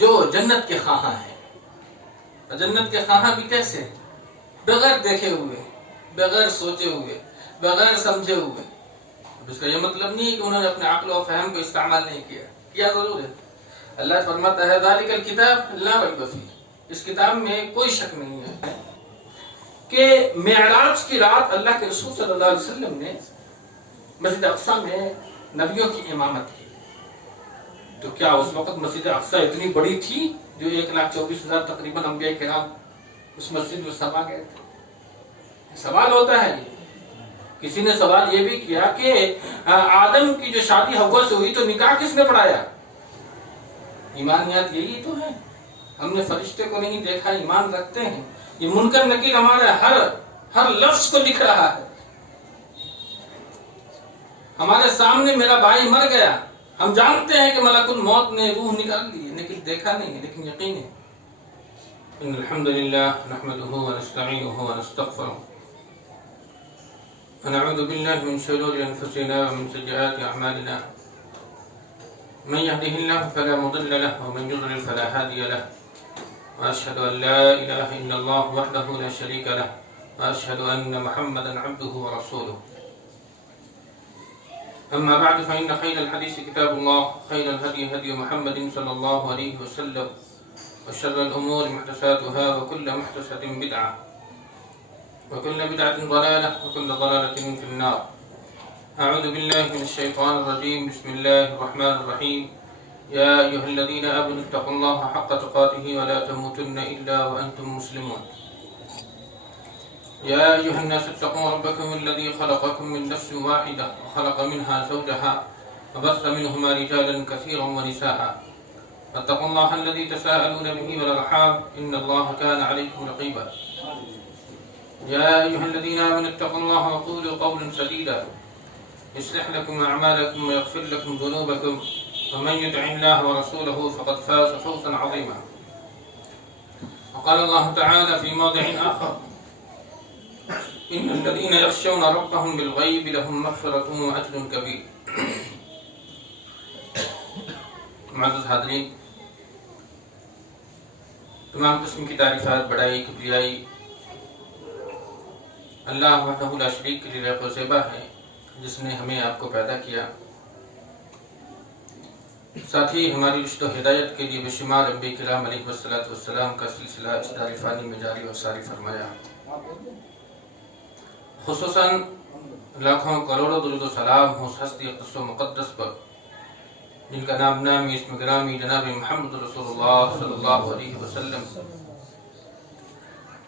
جو جنت کے خواہاں ہیں. جنت کے خواہاں بھی کیسے؟ بغیر دیکھے ہوئے، بغیر سوچے ہوئے، بغیر سمجھے ہوئے. اس کا یہ مطلب نہیں ہے کہ انہوں نے اپنے عقل و فہم کو استعمال نہیں کیا ضرور ہے. اللہ فرماتا ہے ذالک الکتاب لا ریب فیہ، اس کتاب میں کوئی شک نہیں ہے کہ معراج کی رات اللہ کے رسول صلی اللہ علیہ وسلم نے مسجد اقصی میں نبیوں کی امامت کی. تو کیا اس وقت مسجد اقصی اتنی بڑی تھی جو 1,24,000 تقریباً انبیاء کرام اس مسجد میں سما گئے تھے؟ سوال ہوتا ہے. یہ کسی نے سوال یہ بھی کیا کہ آدم کی جو شادی حوا سے ہوئی تو نکاح کس نے پڑھایا؟ ایمانیات یہی تو ہے. ہم نے فرشتے کو نہیں دیکھا، ایمان رکھتے ہیں. یہ منکر نکیر ہمارے ہر لفظ کو لکھ رہا ہے. ہمارے سامنے میرا بھائی مر گیا، ہم جانتے ہیں کہ ملک الموت نے روح نکال لی ہے، لیکن دیکھا نہیں ہے، لیکن یقین ہے. ان الحمد للہ نحمده ونستعینه ونستغفره ونعوذ بالله من شرور انفسنا ومن سيئات اعمالنا من يهده الله فلا مضل له ومن يضلل فلا هادي له واشهد ان لا اله الا الله وحده لا شريك له واشهد ان محمدا عبده ورسوله. اما بعد فان خير الحديث كتاب الله خير الهدي هدي محمد صلى الله عليه وسلم وشر الامور محدثاتها وكل محدثة بدعة وكل بدعة ضلالة وكل ضلالة في النار. أعوذ بالله من الشيطان الرجيم. بسم الله الرحمن الرحيم. يا أيها الذين آمنوا اتقوا الله حق تقاته ولا تموتن إلا وأنتم مسلمون. يا أيها الناس اتقوا ربكم الذي خلقكم من نفس واحدة وخلق منها زوجها وبث منهما رجالا كثيرا ونساء. واتقوا الله الذي تساءلون به والأرحام إن الله كان عليكم رقيبا. يا أيها الذين آمنوا اتقوا الله وقولوا قولا سديدا يصلح لكم أعمالكم ويغفر لكم ذنوبكم ومن يطع الله ورسوله فقد فاز فوزا عظيما. وقال الله تعالى في موضع آخر إن الذين يخشون ربهم بالغيب لهم مغفرة وأجر كبير. معزز حاضرین، تمام قسم کی تعریفات، بڑائی، کبریائی اللہ وحدہ لا شریک کے لیے لائق و زیبا ہے، جس نے ہمیں آپ کو پیدا کیا، ساتھ ہی ہماری رشد و ہدایت کے لیے بے شمار انبیاء کرام علیہ السلام کا سلسلہ اس دار فانی میں جاری و ساری فرمایا. خصوصاً لاکھوں کروڑوں درود و سلام ہو اس ہستی اقدس و مقدس پر جن کا نام نامی اسم گرامی جناب محمد رسول اللہ صلی اللہ علیہ وسلم،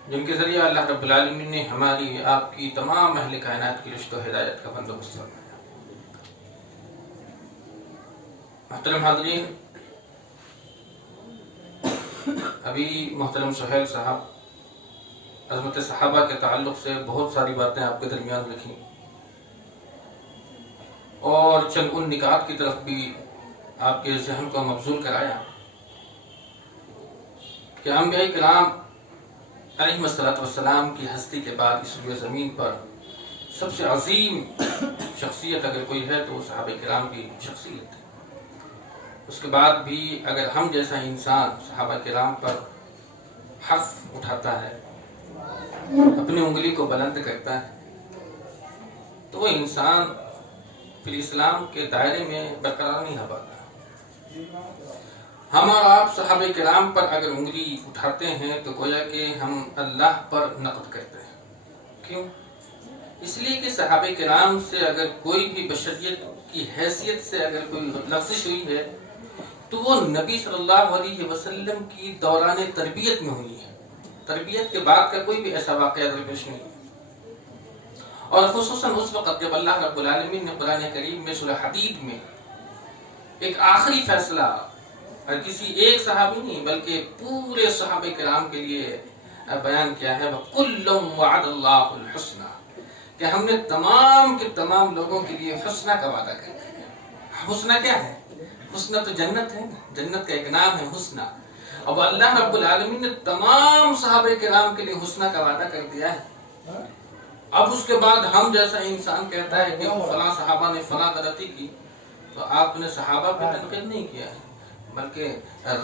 جن کے ذریعہ اللہ رب العالمین نے ہماری آپ کی تمام اہل کائنات کی رشد و ہدایت کا بندوبست فرمایا. محترم حاضرین، ابھی محترم سہیل صاحب عظمت صحابہ کے تعلق سے بہت ساری باتیں آپ کے درمیان رکھیں اور چند ان نکات کی طرف بھی آپ کے ذہن کو مبذول کرایا کہ انبیاء کرام علیہ السلام کی ہستی کے بعد اس روئے زمین پر سب سے عظیم شخصیت اگر کوئی ہے تو وہ صحابہ کرام کی شخصیت ہے. اس کے بعد بھی اگر ہم جیسا انسان صحابہ کرام پر حرف اٹھاتا ہے، اپنی انگلی کو بلند کرتا ہے، تو وہ انسان پھر اسلام کے دائرے میں برقرار نہیں رہ پاتا. ہم اور آپ صحابہ کرام پر اگر انگلی اٹھاتے ہیں تو گویا کہ ہم اللہ پر نقد کرتے ہیں. کیوں؟ اس لیے کہ صحابہ کرام سے اگر کوئی بھی بشریت کی حیثیت سے اگر کوئی لغزش ہوئی ہے تو وہ نبی صلی اللہ علیہ وسلم کی دوران تربیت میں ہوئی ہے. تربیت کے بعد کا کوئی بھی ایسا واقعہ درپیش نہیں ہے. اور خصوصاً اس وقت جب اللہ رب العالمین نے قرآن کریم میں سورہ حدید میں ایک آخری فیصلہ کسی ایک صحابی نہیں بلکہ پورے صحابہ کرام کے لیے بیان کیا ہے، وَكُلٌّ وَعَدَ اللَّهُ الْحُسْنَى، کہ ہم نے تمام کے تمام لوگوں کے لیے حسنہ کا وعدہ کر دیا. حسنہ کیا ہے؟ حسنہ تو جنت ہے، جنت کا ایک نام ہے حسنہ. اب اللہ رب العالمین نے تمام صحابہ کرام کے لیے حسنہ کا وعدہ کر دیا ہے. اب اس کے بعد ہم جیسا انسان کہتا ہے کہ فلاں صحابہ نے فلاں غلطی کی، تو آپ نے صحابہ پہ تنقید نہیں کیا ہے بلکہ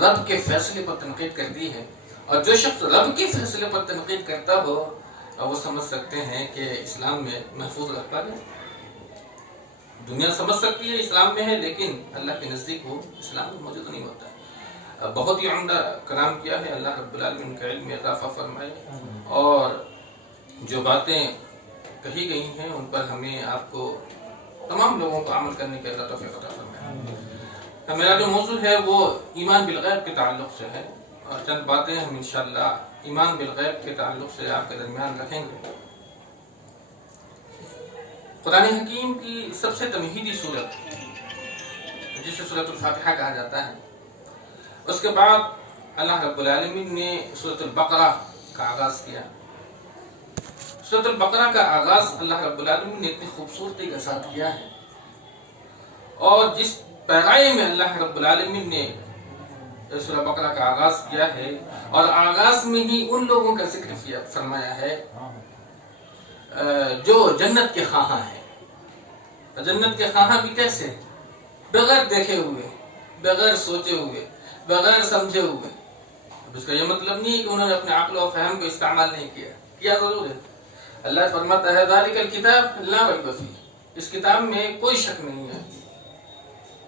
رب کے فیصلے پر تنقید کر دی ہے. اور جو شخص رب کے فیصلے پر تنقید کرتا ہو وہ سمجھ سکتے ہیں کہ اسلام میں محفوظ رکھا گیا. دنیا سمجھ سکتی ہے اسلام میں ہے، لیکن اللہ کے نزدیک وہ اسلام میں موجود نہیں ہوتا. بہت ہی عمدہ کلام کیا ہے. اللہ رب العالمین کا علم میں اضافہ فرمائے، اور جو باتیں کہی گئی ہیں ان پر ہمیں آپ کو تمام لوگوں کو عمل کرنے کے اللہ توفیق عطا فرمائے. میرا جو موضوع ہے وہ ایمان بالغیب کے تعلق سے ہے، اور چند باتیں ہم انشاءاللہ ایمان بالغیب کے تعلق سے آپ کے درمیان رکھیں گے. قرآن حکیم کی سب سے تمہیدی سورت جسے سورۃ الفاتحہ کہا جاتا ہے، اس کے بعد اللہ رب العالمین نے سورۃ البقرہ کا آغاز کیا. سورۃ البقرہ کا آغاز اللہ رب العالمین نے اتنی خوبصورتی کے ساتھ کیا ہے، اور جس پیغام میں اللہ رب العالمین نے سورۃ بقرہ کا آغاز کیا ہے، اور آغاز میں ہی ان لوگوں کا ذکر فرمایا ہے جو جنت کے خواہاں ہیں. جنت کے خواہاں بھی کیسے؟ بغیر دیکھے ہوئے، بغیر سوچے ہوئے، بغیر سمجھے ہوئے. اب اس کا یہ مطلب نہیں ہے کہ انہوں نے اپنے عقل و فہم کو استعمال نہیں کیا ضرور ہے. اللہ فرماتا ہے ذالک الکتاب لا ریب فیہ، اس کتاب میں کوئی شک نہیں ہے.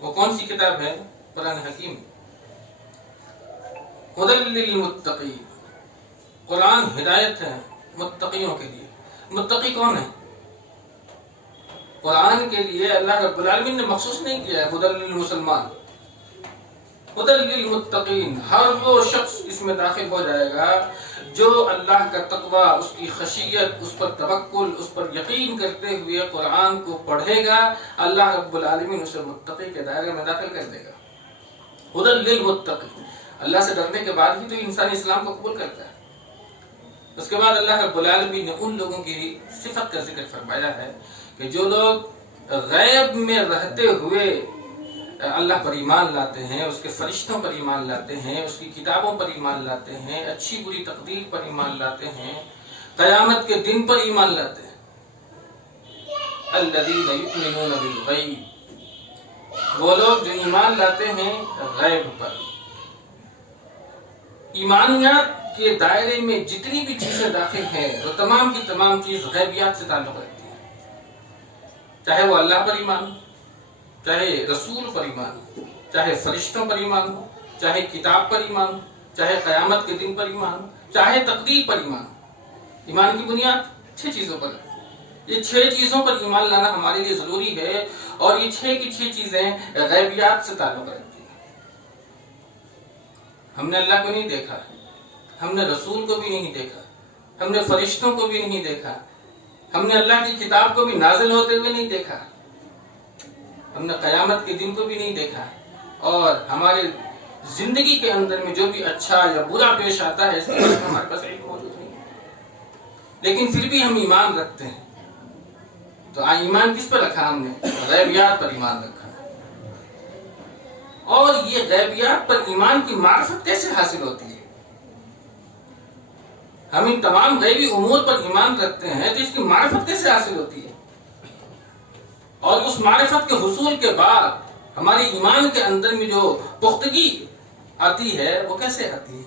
وہ کون سی کتاب ہے؟ قرآن حکیم. ھدی للمتقین، قرآن ہدایت ہے متقیوں کے لیے. متقی کون ہے؟ قرآن کے لیے اللہ رب العالمین نے مخصوص نہیں کیا ہے ھدی للمسلمان، ھدی للمتقین. ہر وہ شخص اس میں داخل ہو جائے گا جو اللہ کا تقوی، اس کی خشیت، اس پر توکل، اس پر یقین کرتے ہوئے قرآن کو پڑھے گا. اللہ رب العالمین اسے متقی کے دائرے میں داخل کر دے گا. ھدی للمتقین. اللہ سے ڈرنے کے بعد ہی تو انسان اسلام کو قبول کرتا ہے. اس کے بعد اللہ رب العالمین نے ان لوگوں کی صفت کا ذکر فرمایا ہے کہ جو لوگ غیب میں رہتے ہوئے اللہ پر ایمان لاتے ہیں، اس کے فرشتوں پر ایمان لاتے ہیں، اس کی کتابوں پر ایمان لاتے ہیں، اچھی بری تقدیر پر ایمان لاتے ہیں، قیامت کے دن پر ایمان لاتے ہیں. الذین یؤمنون بالغیب، وہ لوگ جو ایمان لاتے ہیں غیب پر. ایمانیات کے دائرے میں جتنی بھی چیزیں داخل ہیں وہ تمام کی تمام چیز غیبیات سے تعلق رکھتی ہیں. چاہے وہ اللہ پر ایمان ہو، چاہے رسول پر ایمان ہو، چاہے فرشتوں پر ایمان ہو، چاہے کتاب پر ایمان ہو، چاہے قیامت کے دن پر ایمان ہو، چاہے تقدیر پر ایمان ہو. ایمان کی بنیاد 6 چیزوں پر ہے. یہ 6 چیزوں پر ایمان لانا ہمارے لیے ضروری ہے، اور یہ 6 کی 6 چیزیں غیبیات سے تعلق رکھتی ہیں. ہم نے اللہ کو نہیں دیکھا، ہم نے رسول کو بھی نہیں دیکھا، ہم نے فرشتوں کو بھی نہیں دیکھا، ہم نے اللہ کی کتاب کو بھی نازل ہوتے ہوئے نہیں دیکھا، ہم نے قیامت کے دن کو بھی نہیں دیکھا، اور ہمارے زندگی کے اندر میں جو بھی اچھا یا برا پیش آتا ہے اس کے بارے میں ہمارے پاس علم موجود نہیں ہے. لیکن پھر بھی ہم ایمان رکھتے ہیں. تو ایمان کس پر رکھا ہم نے؟ غیبیات پر ایمان رکھا. اور یہ غیبیات پر ایمان کی معرفت کیسے حاصل ہوتی ہے؟ ہم ان تمام غیبی امور پر ایمان رکھتے ہیں تو اس کی معرفت کیسے حاصل ہوتی ہے؟ اور اس معرفت کے حصول کے بعد ہماری ایمان کے اندر میں جو پختگی آتی ہے وہ کیسے آتی ہے؟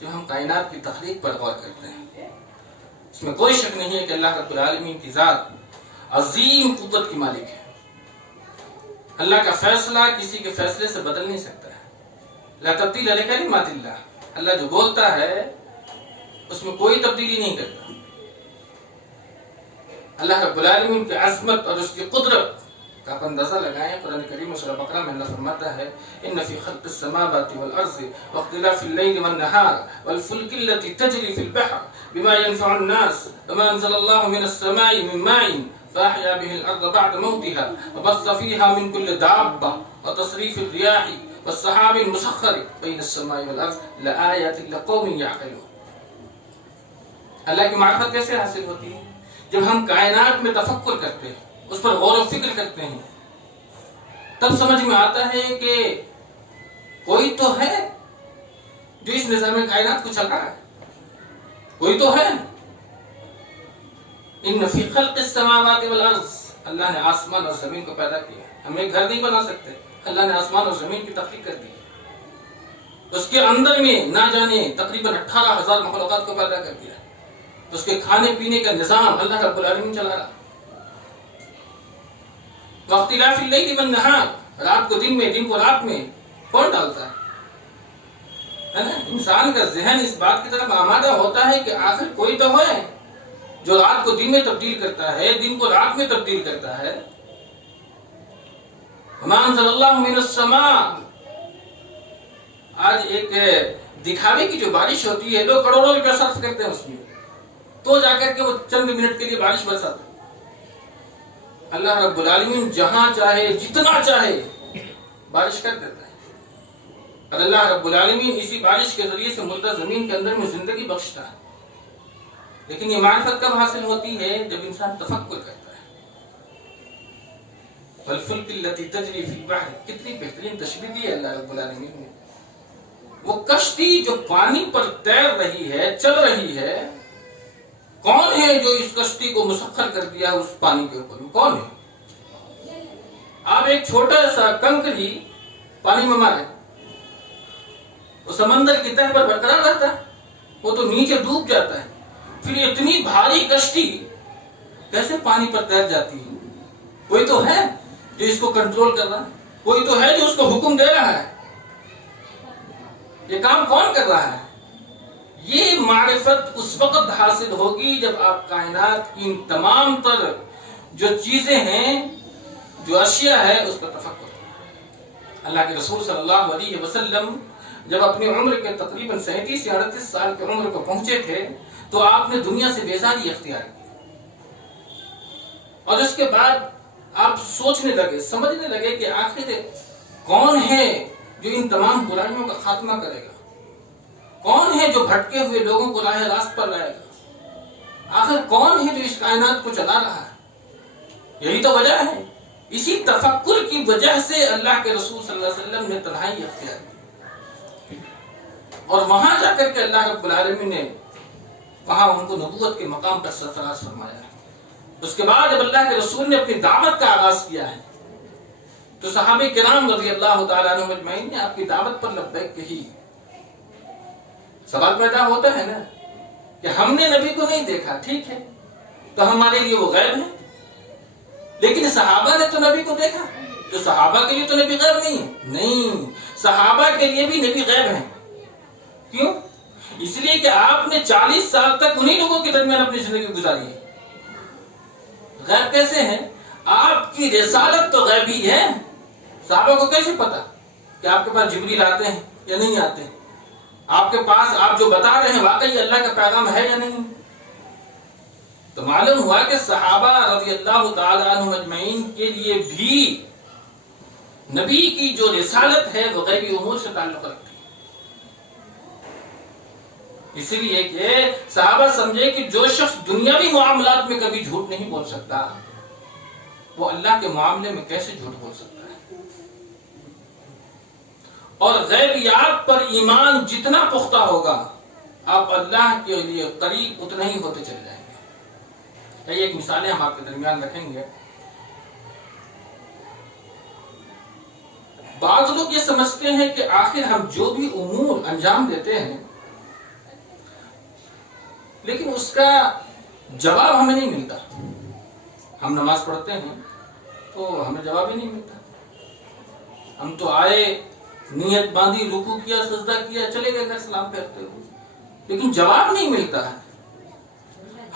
جو ہم کائنات کی تخلیق پر غور کرتے ہیں. اس میں کوئی شک نہیں ہے کہ اللہ رب العالمین کی ذات عظیم قوت کی مالک ہے. اللہ کا فیصلہ کسی کے فیصلے سے بدل نہیں سکتا ہے. لا تبدیل لکلمات اللہ. اللہ جو بولتا ہے اس میں کوئی تبدیلی نہیں کرتا. اللہ رب العالمین کی عظمت اور اس کی قدرت کا آپ اندازہ لگائیں. قرآن کریم سورہ بقرہ میں اللہ فرماتا ہے ان فی خلق السماوات والارض واختلاف الليل والنهار والفلك التي تجري في البحر بما ينفع الناس وما انزل الله من السماء من ماء فأحيا به الأرض بعد موتها وبث فيها من كل دابة وتصريف الرياح والسحاب المسخر بين السماء والأرض لآيات لقوم يعقلون. اللہ کی معرفت کیسے حاصل ہوتی ہے؟ جب ہم کائنات میں تفکر کرتے ہیں، اس پر غور و فکر کرتے ہیں، تب سمجھ میں آتا ہے کہ کوئی تو ہے جو اس نظام کائنات کو چل رہا ہے. کوئی تو ہے. ان فی خلق السماوات والارض، اللہ نے آسمان اور زمین کو پیدا کیا. ہم ایک گھر نہیں بنا سکتے، اللہ نے آسمان اور زمین کی تخلیق کر دی. اس کے اندر میں نہ جانے تقریباً 18,000 مخلوقات کو پیدا کر دیا. اس کے کھانے پینے کا نظام اللہ رب العالمین چلا رہا. واختلاف اللیل والنہار، رات کو دن میں دن کو رات میں کون ڈالتا ہے نا؟ انسان کا ذہن اس بات کی طرف آمادہ ہوتا ہے کہ آخر کوئی تو ہے جو رات کو دن میں تبدیل کرتا ہے، دن کو رات میں تبدیل کرتا ہے. وما انزل اللہ من السماء، آج ایک دکھاوے کی جو بارش ہوتی ہے، لوگ کروڑوں روپیہ صرف کرتے ہیں اس میں، تو جا کر کے وہ چند منٹ کے لیے بارش برساتا ہے. اللہ رب العالمین جہاں چاہے جتنا چاہے بارش کر دیتا ہے، اور اللہ رب العالمین اسی بارش کے ذریعے سے مردہ زمین کے اندر میں زندگی بخشتا ہے. لیکن یہ معرفت کب حاصل ہوتی ہے؟ جب انسان تفکر کرتا ہے. والفلک التی تجری فی البحر، کتنی بہترین تشبیہ دی ہے اللہ رب العالمین نے. وہ کشتی جو پانی پر تیر رہی ہے، چل رہی ہے، کون ہے جو اس کشتی کو مسخر کر دیا اس پانی کے اوپر؟ کون ہے؟ آپ ایک چھوٹا سا کنکری پانی میں مارے، وہ سمندر کی تہہ پر برقرار رہتا ہے؟ وہ تو نیچے ڈوب جاتا ہے. پھر اتنی بھاری کشتی کیسے پانی پر تیر جاتی ہے؟ کوئی تو ہے جو اس کو کنٹرول کر رہا ہے، کوئی تو ہے جو اس کو حکم دے رہا ہے. یہ کام کون کر رہا ہے؟ یہ معرفت اس وقت حاصل ہوگی جب آپ کائنات کی ان تمام تر جو چیزیں ہیں، جو اشیاء ہے، اس پر تفکر کریں. اللہ کے رسول صلی اللہ علیہ وسلم جب اپنی عمر کے تقریباً 37 یا 38 سال کی عمر کو پہنچے تھے تو آپ نے دنیا سے بیزاری اختیار کی، اور اس کے بعد آپ سوچنے لگے، سمجھنے لگے کہ آخر کون ہے جو ان تمام برائیوں کا خاتمہ کرے گا؟ کون ہے جو بھٹکے ہوئے لوگوں کو راہ راست پر لائے گا؟ آخر کون ہے جو اس کائنات کو چلا رہا ہے؟ یہی تو وجہ ہے. اسی تفکر کی وجہ سے اللہ کے رسول صلی اللہ علیہ وسلم نے تنہائی اختیار کی، اور وہاں جا کر کے اللہ رب العالمین نے وہاں ان کو نبوت کے مقام پر سرفراز فرمایا. اس کے بعد جب اللہ کے رسول نے اپنی دعوت کا آغاز کیا ہے تو صحابہ کرام رضی اللہ تعالیٰ عنہم اجمعین نے آپ کی دعوت پر لبیک کہی. سوال پیدا ہوتا ہے نا کہ ہم نے نبی کو نہیں دیکھا، ٹھیک ہے، تو ہمارے لیے وہ غیب ہے. لیکن صحابہ نے تو نبی کو دیکھا، تو صحابہ کے لیے تو نبی غیب نہیں ہے؟ نہیں، صحابہ کے لیے بھی نبی غیب ہے. کیوں؟ اس لیے کہ آپ نے 40 سال تک انہی لوگوں کے درمیان اپنی زندگی گزاری ہے. غیب کیسے ہے؟ آپ کی رسالت تو غیبی ہے. صحابہ کو کیسے پتا کہ آپ کے پاس جبریل آتے ہیں یا نہیں آتے ہیں؟ آپ کے پاس آپ جو بتا رہے ہیں واقعی اللہ کا پیغام ہے یا نہیں؟ تو معلوم ہوا کہ صحابہ رضی اللہ تعالیٰ عنہم اجمعین کے لیے بھی نبی کی جو رسالت ہے وہ غیبی امور سے تعلق رکھتی ہے. اس لیے کہ صحابہ سمجھے کہ جو شخص دنیاوی معاملات میں کبھی جھوٹ نہیں بول سکتا، وہ اللہ کے معاملے میں کیسے جھوٹ بول سکتا ہے. اور غیبیات پر ایمان جتنا پختہ ہوگا آپ اللہ کے لیے قریب اتنا ہی ہوتے چلے جائیں گے. ایک مثالیں ہم آپ کے درمیان رکھیں گے. بعض لوگ یہ سمجھتے ہیں کہ آخر ہم جو بھی امور انجام دیتے ہیں لیکن اس کا جواب ہمیں نہیں ملتا. ہم نماز پڑھتے ہیں تو ہمیں جواب ہی نہیں ملتا. ہم تو آئے، نیت باندھی، رکوع کیا، سجدہ کیا، چلے گئے گھر سلام پھیرتے ہوئے، لیکن جواب نہیں ملتا ہے.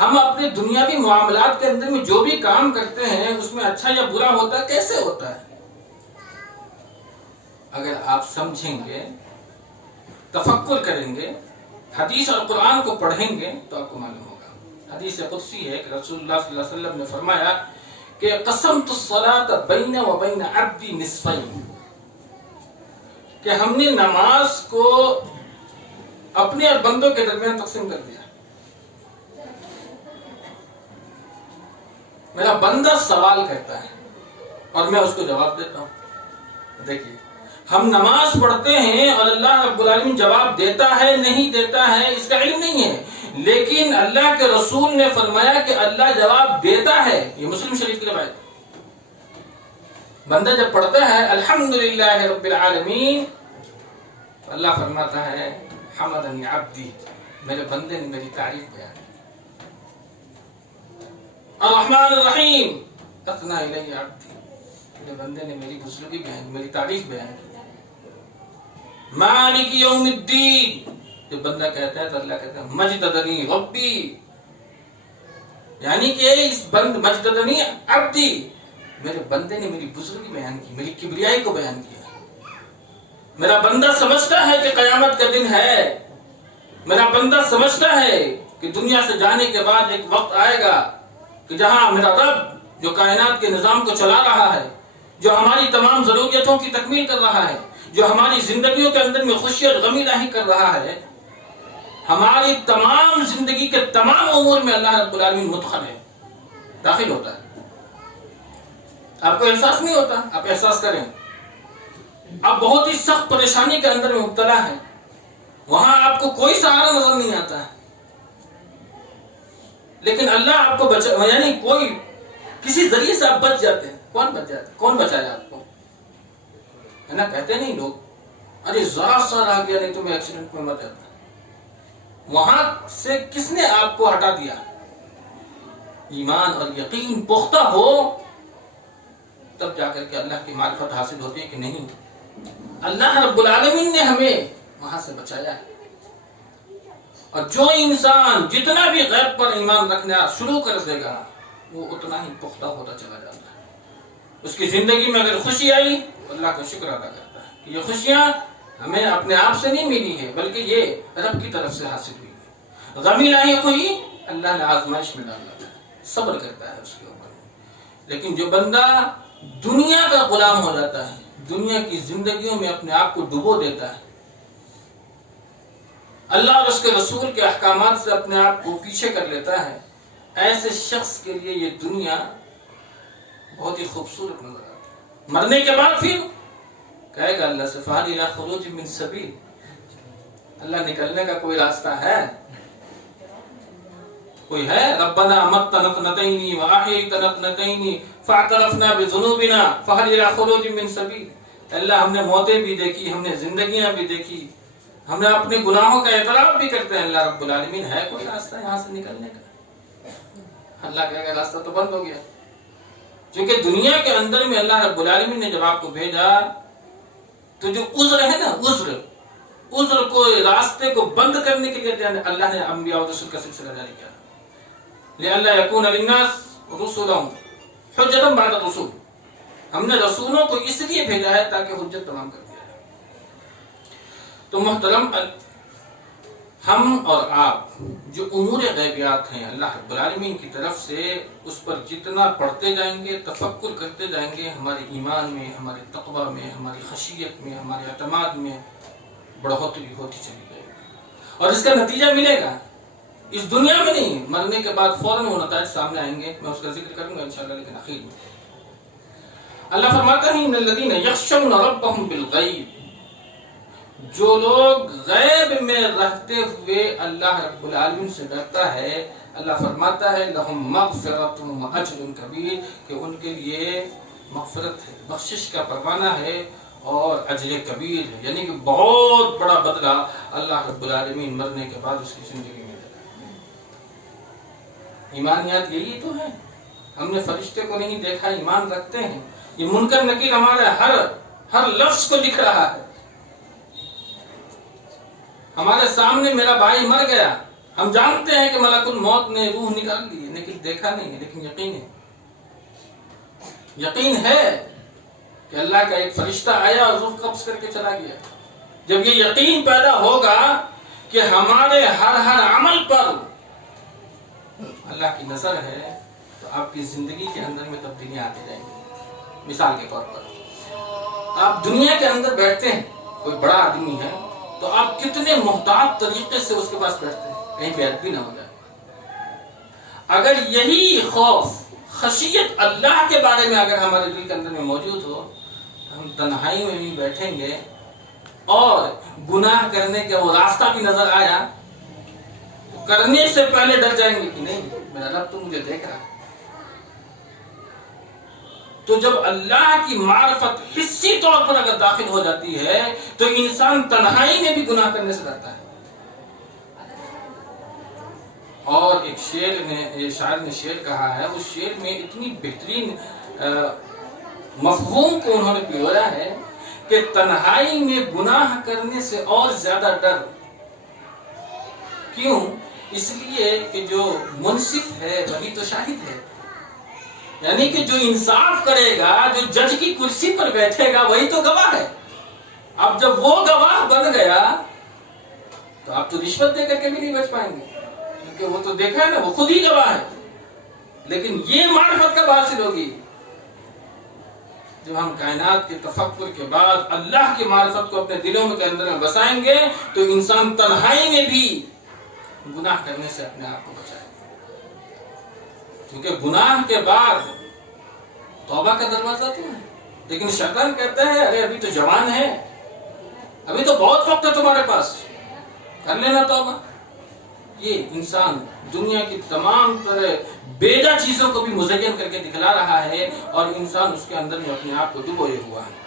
ہم اپنے دنیاوی معاملات کے اندر میں جو بھی کام کرتے ہیں اس میں اچھا یا برا ہوتا ہے، کیسے ہوتا ہے؟ اگر آپ سمجھیں گے، تفکر کریں گے، حدیث اور قرآن کو پڑھیں گے تو آپ کو معلوم ہوگا. حدیث قدسی ہے کہ رسول اللہ صلی اللہ علیہ وسلم نے فرمایا کہ قسمت الصلاۃ بین و بین عبدی نصفین، کہ ہم نے نماز کو اپنے اور بندوں کے درمیان تقسیم کر دیا. میرا بندہ سوال کرتا ہے اور میں اس کو جواب دیتا ہوں. دیکھیے، ہم نماز پڑھتے ہیں اور اللہ رب العالمین جواب دیتا ہے نہیں دیتا ہے اس کا علم نہیں ہے، لیکن اللہ کے رسول نے فرمایا کہ اللہ جواب دیتا ہے. یہ مسلم شریف کی روایت. بندہ جب پڑھتا ہے الحمدللہ رب العالمین اللہ فرماتا ہے حمدنی عبدی، میرے بندے نے میری تعریف بیان کی۔ الرحمن الرحیم اثنا الی عبدی، میرے بندے نے میری بزرگی بیان، میری تعریف بیان کی۔ مالک یوم الدین، جب بندہ کہتا ہے تو اللہ کہتا ہے مجددنی ربی، یعنی کہ اس بند مجددنی عبدی، میرے بندے نے میری بزرگی بیان کی، میری کبریائی کو بیان کیا۔ میرا بندہ سمجھتا ہے کہ قیامت کا دن ہے، میرا بندہ سمجھتا ہے کہ دنیا سے جانے کے بعد ایک وقت آئے گا کہ جہاں میرا رب جو کائنات کے نظام کو چلا رہا ہے، جو ہماری تمام ضروریتوں کی تکمیل کر رہا ہے، جو ہماری زندگیوں کے اندر میں خوشی اور غمی لاحق کر رہا ہے، ہماری تمام زندگی کے تمام امور میں اللہ رب العالمین مدخل ہے، داخل ہوتا ہے۔ آپ کو احساس نہیں ہوتا؟ آپ احساس کریں، آپ بہت ہی سخت پریشانی کے اندر میں مبتلا ہے، وہاں آپ کو کوئی سہارا نظر نہیں آتا ہے، لیکن اللہ آپ کو بچا، یعنی کوئی کسی ذریعے سے آپ بچ جاتے ہیں۔ کون بچ جاتا ہے؟ کون بچایا آپ کو؟ ہے نا، کہتے نہیں لوگ ارے ذرا سا رہ گیا نہیں تو میں ایکسیڈنٹ میں مر جاتا۔ وہاں سے کس نے آپ کو ہٹا دیا؟ ایمان اور یقین پختہ ہو تب جا کر کے اللہ کی معرفت حاصل ہوتی ہے کہ نہیں، اللہ رب العالمین نے ہمیں وہاں سے بچایا ہے۔ اور جو انسان جتنا بھی غیب پر ایمان رکھنا شروع کر دے گا وہ اتنا ہی پختہ ہوتا چلا جاتا ہے۔ اس کی زندگی میں اگر خوشی آئی تو اللہ کا شکر ادا کرتا ہے کہ یہ خوشیاں ہمیں اپنے آپ سے نہیں ملی ہے بلکہ یہ رب کی طرف سے حاصل ہوئی ہے۔ غمی لاحق ہوئی، اللہ نے آزمائش میں ڈال دیا ہے، صبر کرتا ہے اس کے اوپر۔ لیکن جو بندہ دنیا کا غلام ہو جاتا ہے، دنیا کی زندگیوں میں اپنے آپ کو ڈبو دیتا ہے، اللہ اور اس کے رسول کے احکامات سے اپنے آپ کو پیچھے کر لیتا ہے، ایسے شخص کے لیے یہ دنیا بہت ہی خوبصورت نظر آتی ہے۔ مرنے کے بعد پھر کہے گا اللہ سے فَهَلْ إِلَىٰ خُرُوجٍ مِّن سَبِيلٍ، اللہ نکلنے کا کوئی راستہ ہے؟ کوئی ہے؟ ربنا امتنا اثنتين واحييتنا اثنتين فاعترفنا بذنوبنا فهل الى خروج من سبيل، اللہ ہم نے موتیں بھی دیکھی، ہم نے زندگیاں بھی دیکھی، ہم نے اپنے گناہوں کا اعتراف بھی کرتے ہیں، اللہ رب العالمین ہے کوئی راستہ یہاں سے نکلنے کا؟ اللہ کہے گا راستہ تو بند ہو گیا، کیونکہ دنیا کے اندر میں اللہ رب العالمین نے جب آپ کو بھیجا تو جو عذر ہے نا، عذر کو، راستے کو بند کرنے کے لیے اللہ نے انبیاء اور رسول کا سلسلہ جاری کیا، لئلا یکون للناس رسلا حجتا بعد الرسل، ہم نے رسولوں کو اس لیے بھیجا ہے تاکہ حجت تمام کر دیا جائے۔ تو محترم، ہم اور آپ جو امور غیبیات ہیں اللہ رب العالمین کی طرف سے، اس پر جتنا پڑھتے جائیں گے، تفکر کرتے جائیں گے، ہمارے ایمان میں، ہمارے تقوی میں، ہماری خشیت میں، ہمارے اعتماد میں بڑھوتری ہوتی چلی جائے گی، اور اس کا نتیجہ ملے گا اس دنیا میں نہیں، مرنے کے بعد فوراً وہ نتائج سامنے آئیں گے، میں اس کا ذکر کروں گا انشاءاللہ، لیکن اخیر میں اللہ فرماتا ہے ان الذین یخشون ربهم بالغیب، جو لوگ غیب میں رہتے ہوئے اللہ رب العالمین سے ڈرتا ہے، اللہ فرماتا ہے لہم مغفرۃ واجر کبیر، کہ ان کے لیے مغفرت ہے، بخشش کا پروانہ ہے اور اجر کبیر ہے، یعنی کہ بہت بڑا بدلہ اللہ رب العالمین مرنے کے بعد اس کی زندگی میں دے گا۔ ایمانیات یہی تو ہے، ہم نے فرشتے کو نہیں دیکھا، ایمان رکھتے ہیں، یہ منکر نکیر ہمارے ہر لفظ کو لکھ رہا ہے، ہمارے سامنے میرا بھائی مر گیا، ہم جانتے ہیں کہ ملک الموت نے روح نکال لی، لیکن دیکھا نہیں ہے، لیکن یقین ہے، یقین ہے کہ اللہ کا ایک فرشتہ آیا اور روح قبض کر کے چلا گیا۔ جب یہ یقین پیدا ہوگا کہ ہمارے ہر عمل پر اللہ کی نظر ہے تو آپ کی زندگی کے اندر میں تبدیلیاں آتی جائیں گی۔ مثال کے طور پر آپ دنیا کے اندر بیٹھتے ہیں، کوئی بڑا آدمی ہے تو آپ کتنے محتاط طریقے سے اس کے پاس بیٹھتے ہیں کہیں بے ادبی نہ ہو جائے۔ اگر یہی خوف، خشیت اللہ کے بارے میں اگر ہمارے دل کے اندر میں موجود ہو تو ہم تنہائی میں بھی بیٹھیں گے، اور گناہ کرنے کا وہ راستہ بھی نظر آیا تو کرنے سے پہلے ڈر جائیں گے کہ نہیں میرا رب تو مجھے دیکھ رہا ہے۔ تو جب اللہ کی معرفت حسی طور پر اگر داخل ہو جاتی ہے تو انسان تنہائی میں بھی گناہ کرنے سے ڈرتا ہے. اور ایک شاعر نے شعر کہا ہے، اس شعر میں اتنی بہترین مفہوم کو انہوں نے پرویا ہے کہ تنہائی میں گناہ کرنے سے اور زیادہ ڈر. کیوں؟ اس لیے کہ جو منصف ہے وہی تو شاہد ہے، یعنی کہ جو انصاف کرے گا، جو جج کی کرسی پر بیٹھے گا وہی تو گواہ ہے. اب جب وہ گواہ بن گیا تو آپ تو رشوت دے کر کے بھی نہیں بچ پائیں گے، کیونکہ وہ تو دیکھا ہے نا، وہ خود ہی گواہ ہے. لیکن یہ معرفت کب حاصل ہوگی؟ جب ہم کائنات کے تفکر کے بعد اللہ کی معرفت کو اپنے دلوں کے اندر بسائیں گے تو انسان تنہائی میں بھی گناہ کرنے سے اپنے آپ کو بچائے گا. کیونکہ گناہ کے بعد توبہ کا دروازہ تو ہے، لیکن شیطان کہتا ہے ارے ابھی تو جوان ہے، ابھی تو بہت وقت ہے تمہارے پاس، کر لینا توبہ. یہ انسان دنیا کی تمام طرح بیجا چیزوں کو بھی مزین کر کے دکھلا رہا ہے اور انسان اس کے اندر میں اپنے آپ کو ڈبوئے ہوا ہے.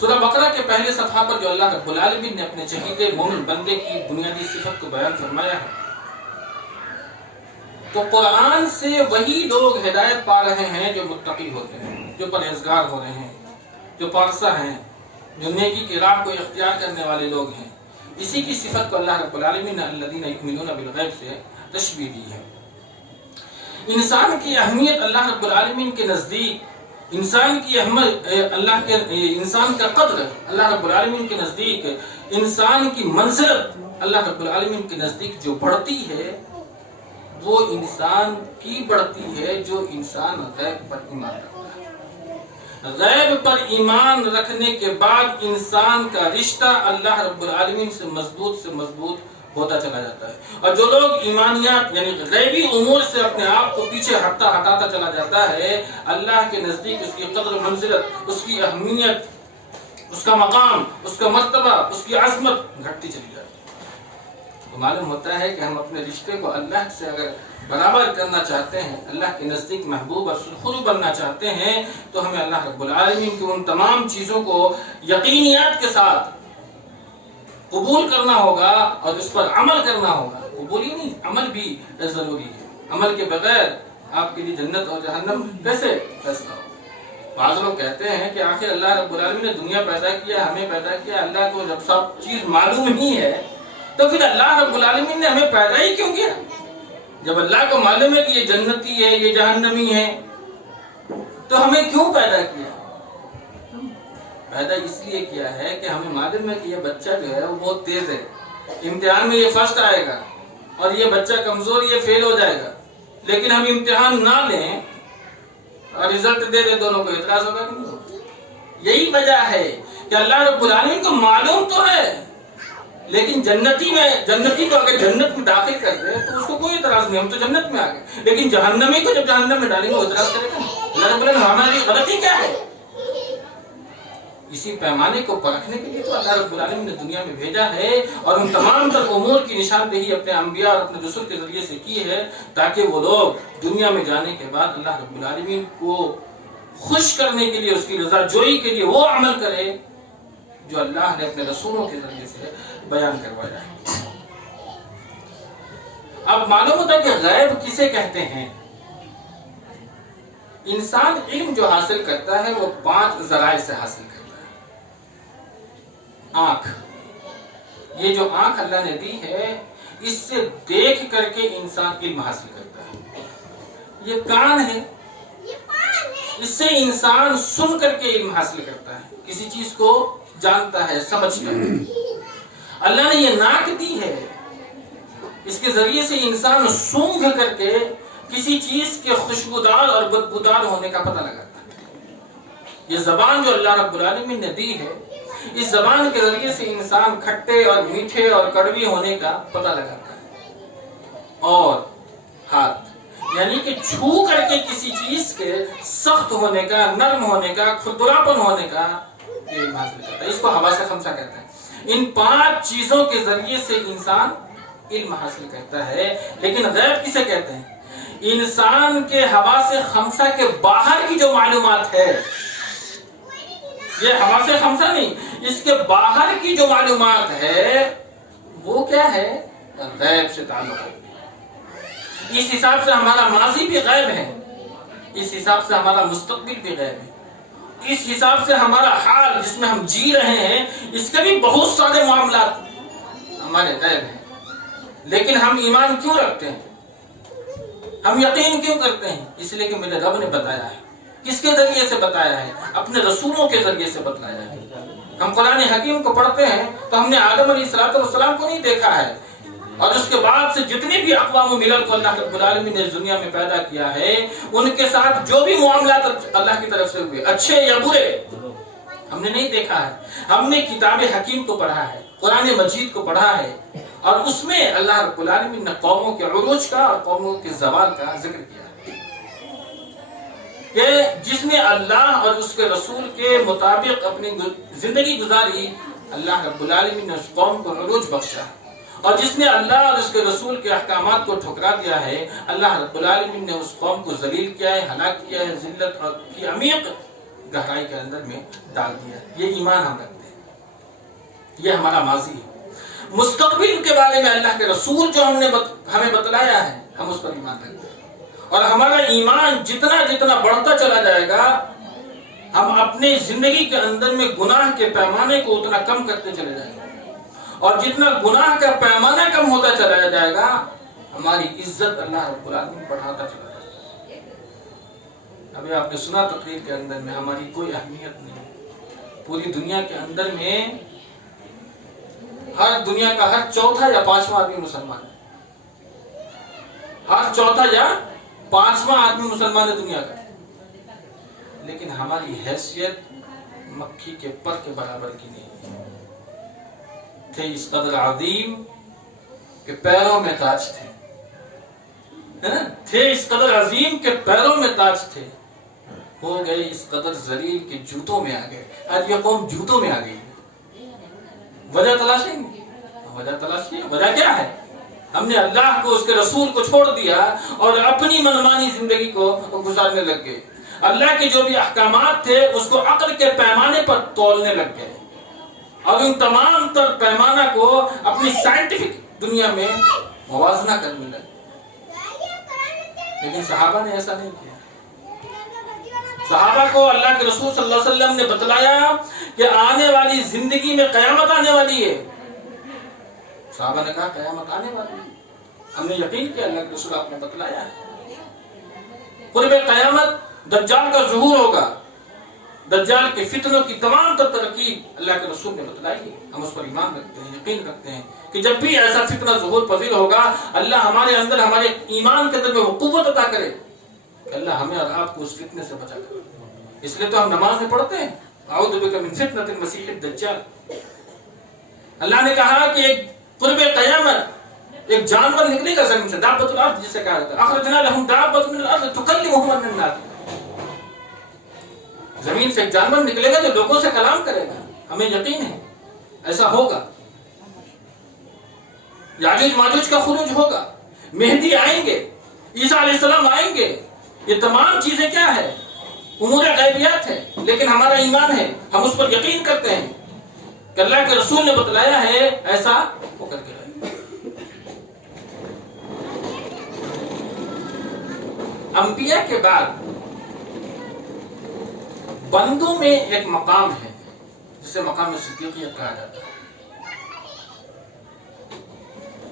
سورہ بقرہ کے پہلے صفحہ پر جو اللہ رب العالمین نے اپنے چہیدے مومن بندے کی بنیادی صفت کو بیان فرمایا ہے، تو قرآن سے وہی لوگ ہدایت پا رہے ہیں جو متقی ہوتے ہیں، جو پرہیزگار ہو رہے ہیں، جو پارسا ہیں، جو نیکی کی راہ کو اختیار کرنے والے لوگ ہیں. اسی کی صفت کو اللہ رب العالمین نے الذین یؤمنون بالغیب سے تشبیہ دی ہے. انسان کی اہمیت اللہ رب العالمین کے نزدیک، انسان کا قدر اللہ رب العالمین کے نزدیک، انسان کی منزلت اللہ رب العالمین کے نزدیک جو بڑھتی ہے وہ انسان کی بڑھتی ہے جو انسان غیب پر ایمان رکھتا ہے. غیب پر ایمان رکھنے کے بعد انسان کا رشتہ اللہ رب العالمین سے مضبوط ہوتا چلا جاتا ہے. اور جو لوگ ایمانیات یعنی غیبی امور سے اپنے آپ کو پیچھے ہٹاتا چلا جاتا ہے، اللہ کے نزدیک اس کی قدر و منزلت، اس کی اہمیت، اس کا مقام، اس کا مرتبہ، اس کی عظمت گھٹتی چلی جاتی ہے. تو معلوم ہوتا ہے کہ ہم اپنے رشتے کو اللہ سے اگر برابر کرنا چاہتے ہیں، اللہ کے نزدیک محبوب اور سرخرو بننا چاہتے ہیں، تو ہمیں اللہ رب العالمین کی ان تمام چیزوں کو یقینیات کے ساتھ قبول کرنا ہوگا اور اس پر عمل کرنا ہوگا. قبول ہی نہیں، عمل بھی ضروری ہے. عمل کے بغیر آپ کے لیے جنت اور جہنم کیسے فیصلہ ہو؟ بعض لوگ کہتے ہیں کہ آخر اللہ رب العالمین نے دنیا پیدا کیا، ہمیں پیدا کیا، اللہ کو جب سب چیز معلوم ہی ہے تو پھر اللہ رب العالمین نے ہمیں پیدا ہی کیوں کیا؟ جب اللہ کو معلوم ہے کہ یہ جنتی ہے، یہ جہنمی ہے، تو ہمیں کیوں پیدا کیا؟ پیدا اس لیے کیا ہے کہ ہمیں معلوم ہے کہ یہ بچہ جو ہے وہ بہت تیز ہے، امتحان میں یہ فرسٹ آئے گا، اور یہ بچہ کمزور، یہ فیل ہو جائے گا. لیکن ہم امتحان نہ لیں اور رزلٹ دے دیں، دونوں کو اعتراض ہوگا کہ نہیں ہوگا؟ یہی وجہ ہے کہ اللہ رب العالمین کو معلوم تو ہے، لیکن جنتی کو اگر جنت میں داخل کر دے تو اس کو کوئی اعتراض نہیں، ہم تو جنت میں آ گئے. لیکن جہنمی کو جب جہنم میں ڈالیں گے وہ اعتراض کرے گا. اللہ رب العالمین ہماری غلطی کیا ہے؟ اسی پیمانے کو پرکھنے کے لیے تو اللہ رب العالمین نے دنیا میں بھیجا ہے اور ان تمام تر امور کی نشاندہی اپنے انبیاء اور اپنے رسول کے ذریعے سے کی ہے، تاکہ وہ لوگ دنیا میں جانے کے بعد اللہ رب العالمین کو خوش کرنے کے لیے، اس کی رضا جوئی کے لیے وہ عمل کرے جو اللہ نے اپنے رسولوں کے ذریعے سے بیان کروایا ہے. اب معلوم ہوتا ہے کہ غیب کسے کہتے ہیں. انسان علم جو حاصل کرتا ہے وہ 5 ذرائع سے حاصل کرتا ہے. آنکھ، یہ جو آنکھ اللہ نے دی ہے اس سے دیکھ کر کے انسان علم حاصل کرتا ہے. یہ کان ہے، اس سے انسان سن کر کے علم حاصل کرتا ہے، کسی چیز کو جانتا ہے، سمجھتا ہے. اللہ نے یہ ناک دی ہے، اس کے ذریعے سے انسان سونگھ کر کے کسی چیز کے خوشبودار اور بدبودار ہونے کا پتہ لگاتا ہے. یہ زبان جو اللہ رب العالمین نے دی ہے، اس زبان کے ذریعے سے انسان کھٹے اور میٹھے اور کڑوی ہونے کا پتہ لگاتا ہے. اور ہاتھ، یعنی کہ چھو کر کے کسی چیز کے سخت ہونے کا، نرم ہونے کا، کھردراپن ہونے کا علم حاصل کرتا ہے. اس کو حواس خمسہ کہتے ہیں. ان 5 چیزوں کے ذریعے سے انسان علم حاصل کرتا ہے. لیکن غیب کسے کہتے ہیں؟ انسان کے حواس خمسہ کے باہر کی جو معلومات ہے، یہ حواس خمسہ نہیں، اس کے باہر کی جو معلومات ہے وہ کیا ہے؟ غیب سے تعلق ہے۔ اس حساب سے ہمارا ماضی بھی غیب ہے، اس حساب سے ہمارا مستقبل بھی غیب ہے، اس حساب سے ہمارا حال جس میں ہم جی رہے ہیں اس کے بھی بہت سارے معاملات ہمارے غیب ہیں۔ لیکن ہم ایمان کیوں رکھتے ہیں؟ ہم یقین کیوں کرتے ہیں؟ اس لیے کہ میرے رب نے بتایا ہے۔ کس کے ذریعے سے بتایا ہے؟ اپنے رسولوں کے ذریعے سے بتایا ہے۔ ہم قرآن حکیم کو پڑھتے ہیں تو ہم نے آدم علیہ السلام کو نہیں دیکھا ہے، اور اس کے بعد سے جتنے بھی اقوام و ملل کو اللہ رب العالمین نے دنیا میں پیدا کیا ہے، ان کے ساتھ جو بھی معاملات اللہ کی طرف سے ہوئے، اچھے یا برے، ہم نے نہیں دیکھا ہے۔ ہم نے کتاب حکیم کو پڑھا ہے، قرآن مجید کو پڑھا ہے، اور اس میں اللہ رب العالمین نے قوموں کے عروج کا اور قوموں کے زوال کا ذکر کیا کہ جس نے اللہ اور اس کے رسول کے مطابق اپنی زندگی گزاری، اللہ رب العالمین نے اس قوم کو عروج بخشا، اور جس نے اللہ اور اس کے رسول کے احکامات کو ٹھکرا دیا ہے، اللہ رب العالمین نے اس قوم کو ذلیل کیا ہے، ہلاک کیا ہے، ذلت اور کی عمیق گہرائی کے اندر میں ڈال دیا۔ یہ ایمان ہم رکھتے ہیں، یہ ہمارا ماضی ہے۔ مستقبل کے بارے میں اللہ کے رسول جو ہمیں بتلایا ہے، ہم اس پر ایمان رکھتے ہیں، اور ہمارا ایمان جتنا جتنا بڑھتا چلا جائے گا، ہم اپنی زندگی کے اندر میں گناہ کے پیمانے کو اتنا کم کرتے چلے جائیں گے، اور جتنا گناہ کا پیمانہ کم ہوتا چلا جائے گا، ہماری عزت اللہ رب العالمین بڑھاتا چلا جائے گا۔ ابھی آپ نے سنا تقریر کے اندر میں ہماری کوئی اہمیت نہیں، پوری دنیا کے اندر میں دنیا کا ہر چوتھا یا پانچواں آدمی مسلمان ہے، ہر چوتھا یا پانچواں آدمی مسلمان ہے دنیا کا، لیکن ہماری حیثیت مکھی کے پر کے برابر کی نہیں تھے، اس قدر عظیم کہ پیروں میں تاج تھے اس قدر عظیم کہ پیروں میں تاج تھے، ہو گئے اس قدر ذلیل کہ جوتوں میں آ گئے۔ آج یہ قوم جوتوں میں آ گئی، وجہ تلاشیں گے، وجہ تلاشیں، وجہ کیا ہے؟ ہم نے اللہ کو، اس کے رسول کو چھوڑ دیا اور اپنی منمانی زندگی کو گزارنے لگ گئے۔ اللہ کے جو بھی احکامات تھے اس کو عقل کے پیمانے پر تولنے لگ گئے، اور ان تمام تر پیمانہ کو اپنی سائنٹیفک دنیا میں موازنہ کرنے لگے۔ لیکن صحابہ نے ایسا نہیں کیا۔ صحابہ کو اللہ کے رسول صلی اللہ علیہ وسلم نے بتلایا کہ آنے والی زندگی میں قیامت آنے والی ہے۔ صحابہ نے کہا قیامت آنے والی ہے، ہم نے یقین کیا، اللہ کے رسول آپ نے بتلایا ہے۔ قرب قیامت دجال کا ظہور ہوگا، دجال کے فتنوں کی تمام تر ترکیب اللہ کے رسول نے بتلائی ہے، ہم اس پر ایمان رکھتے ہیں، یقین رکھتے ہیں کہ جب بھی ایسا فتنہ ظہور پذیر ہوگا، اللہ ہمارے اندر، ہمارے ایمان کے اندر میں وہ قوت عطا کرے کہ اللہ ہمیں اور آپ کو اس فتنے سے بچا کرے۔ اس لیے تو ہم نماز میں پڑھتے ہیں اعوذ بک من فتنۃ المسیح الدجال۔ اللہ نے کہا کہ ایک قرب قیامت ایک جانور نکلے گا زمین سے، دابۃ الارض جسے کہا جاتا ہے، اخرجنا لهم دابۃ من الارض تکلمهم ان الناس، زمین سے ایک جانور نکلے گا جو لوگوں سے کلام کرے گا، ہمیں یقین ہے ایسا ہوگا۔ یاجوج ماجوج کا خروج ہوگا، مہدی آئیں گے، عیسیٰ علیہ السلام آئیں گے، یہ تمام چیزیں کیا ہے؟ امور غیبیات ہے، لیکن ہمارا ایمان ہے، ہم اس پر یقین کرتے ہیں کہ اللہ کے رسول نے بتلایا ہے، ایسا ہو کر کے رہے۔ انبیاء کے بعد بندوں میں ایک مقام ہے جسے مقام صدیقیت کہا جاتا ہے،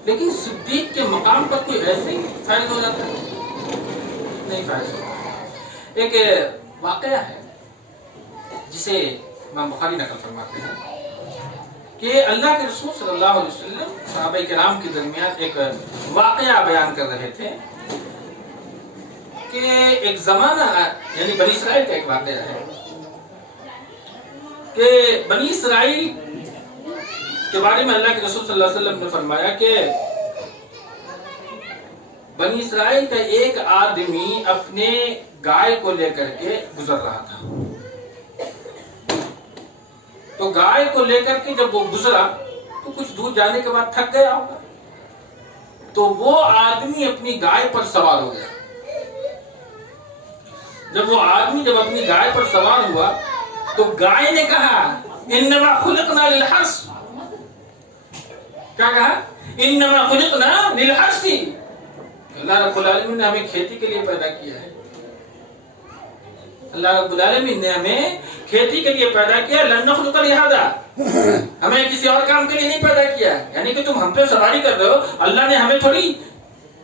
لیکن صدیق کے مقام پر کوئی ایسے ہی فائز ہو جاتا ہے؟ نہیں فائز ہوتا۔ ایک واقعہ ہے جسے امام بخاری نقل فرماتے ہیں کہ اللہ کے رسول صلی اللہ علیہ وسلم صحابہ کرام کے درمیان ایک واقعہ بیان کر رہے تھے کہ ایک زمانہ، یعنی بنی اسرائیل کا ایک واقعہ ہے کہ بنی اسرائیل کے بارے میں اللہ کے رسول صلی اللہ علیہ وسلم نے فرمایا کہ بنی اسرائیل کا ایک آدمی اپنے گائے کو لے کر کے گزر رہا تھا، تو گائے کو لے کر کے جب وہ گزرا تو کچھ دور جانے کے بعد تھک گیا ہوگا، تو وہ آدمی اپنی گائے پر سوار ہو گیا جب وہ آدمی جب اپنی گائے پر سوار ہوا تو گائے نے کہا انما خلقنا للحرث. کیا کہا؟ انما خلقنا للحرث. اللہ رب العالمین نے ہمیں کھیتی کے لیے پیدا کیا ہے. اللہ رب العالمین نے ہمیں کھیتی کے لیے پیدا کیا. لن نخلق لہذا, ہمیں کسی اور کام کے لیے نہیں پیدا کیا. یعنی کہ تم ہم پہ سواری کر رہے ہو, اللہ نے ہمیں تھوڑی